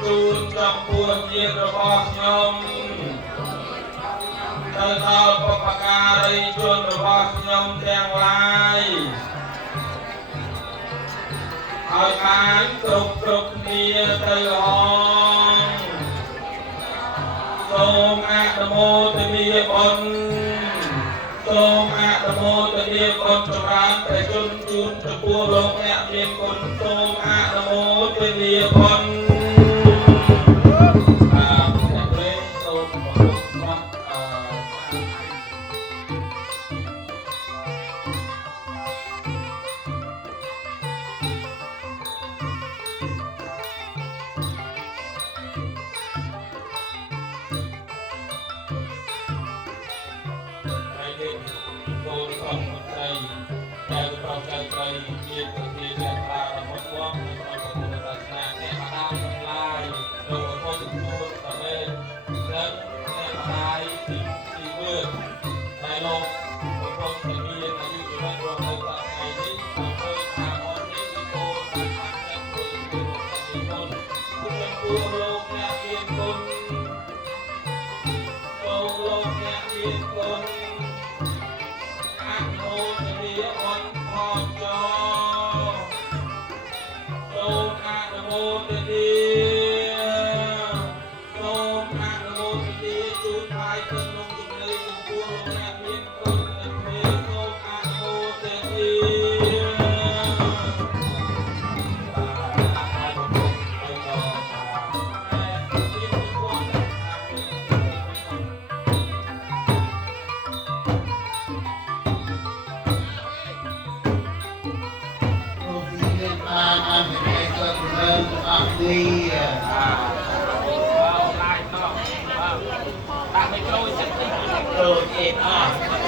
ជូនចំពោះញាតិរបស់ខ្ញុំទៅដល់បុព្វការីជនរបស់ខ្ញុំទាំងឡាយឲ្យបានគ្រប់គ្នាទៅអង សូមអនុមោទនាបុណ្យសូមអនុមោទនាបុណ្យចម្រើនព្រះជន្មជូនចំពោះលោកអ្នកមានគុណសូមអនុមោទនាបុណ្យអ្នកព្រេងសូមប្រគល់ស្មាត់ដែលប្រកបដោយមានប្រតិបត្តិការរបស់ផងក្នុងប្រតិបត្តិការអ្នកម្ដាយទាំងឡាយលោកអពុទ្ធទូតតមេនិងអ្នកម្ដាយទីវើដែលលោកប្រពន្ធតែមានអាយុជីវិតរស់នៅតែថ្ងៃនេះដើម្បីថាអត់នេះពីគោលតាមខាងអ្នកពលរដ្ឋទីមុនគឺចំពោះលោកអ្នកមានគុណលោកអ្នកមានគុណ អនុមោទនាបុណ្យផងចោសូមអនុមោទនាសូមអនុមោទនាជូនបាយទៅក្នុងជំនឿចំពោះលោកអ្នកមានគុណនិងមានសូមអនុមោទនាបាទ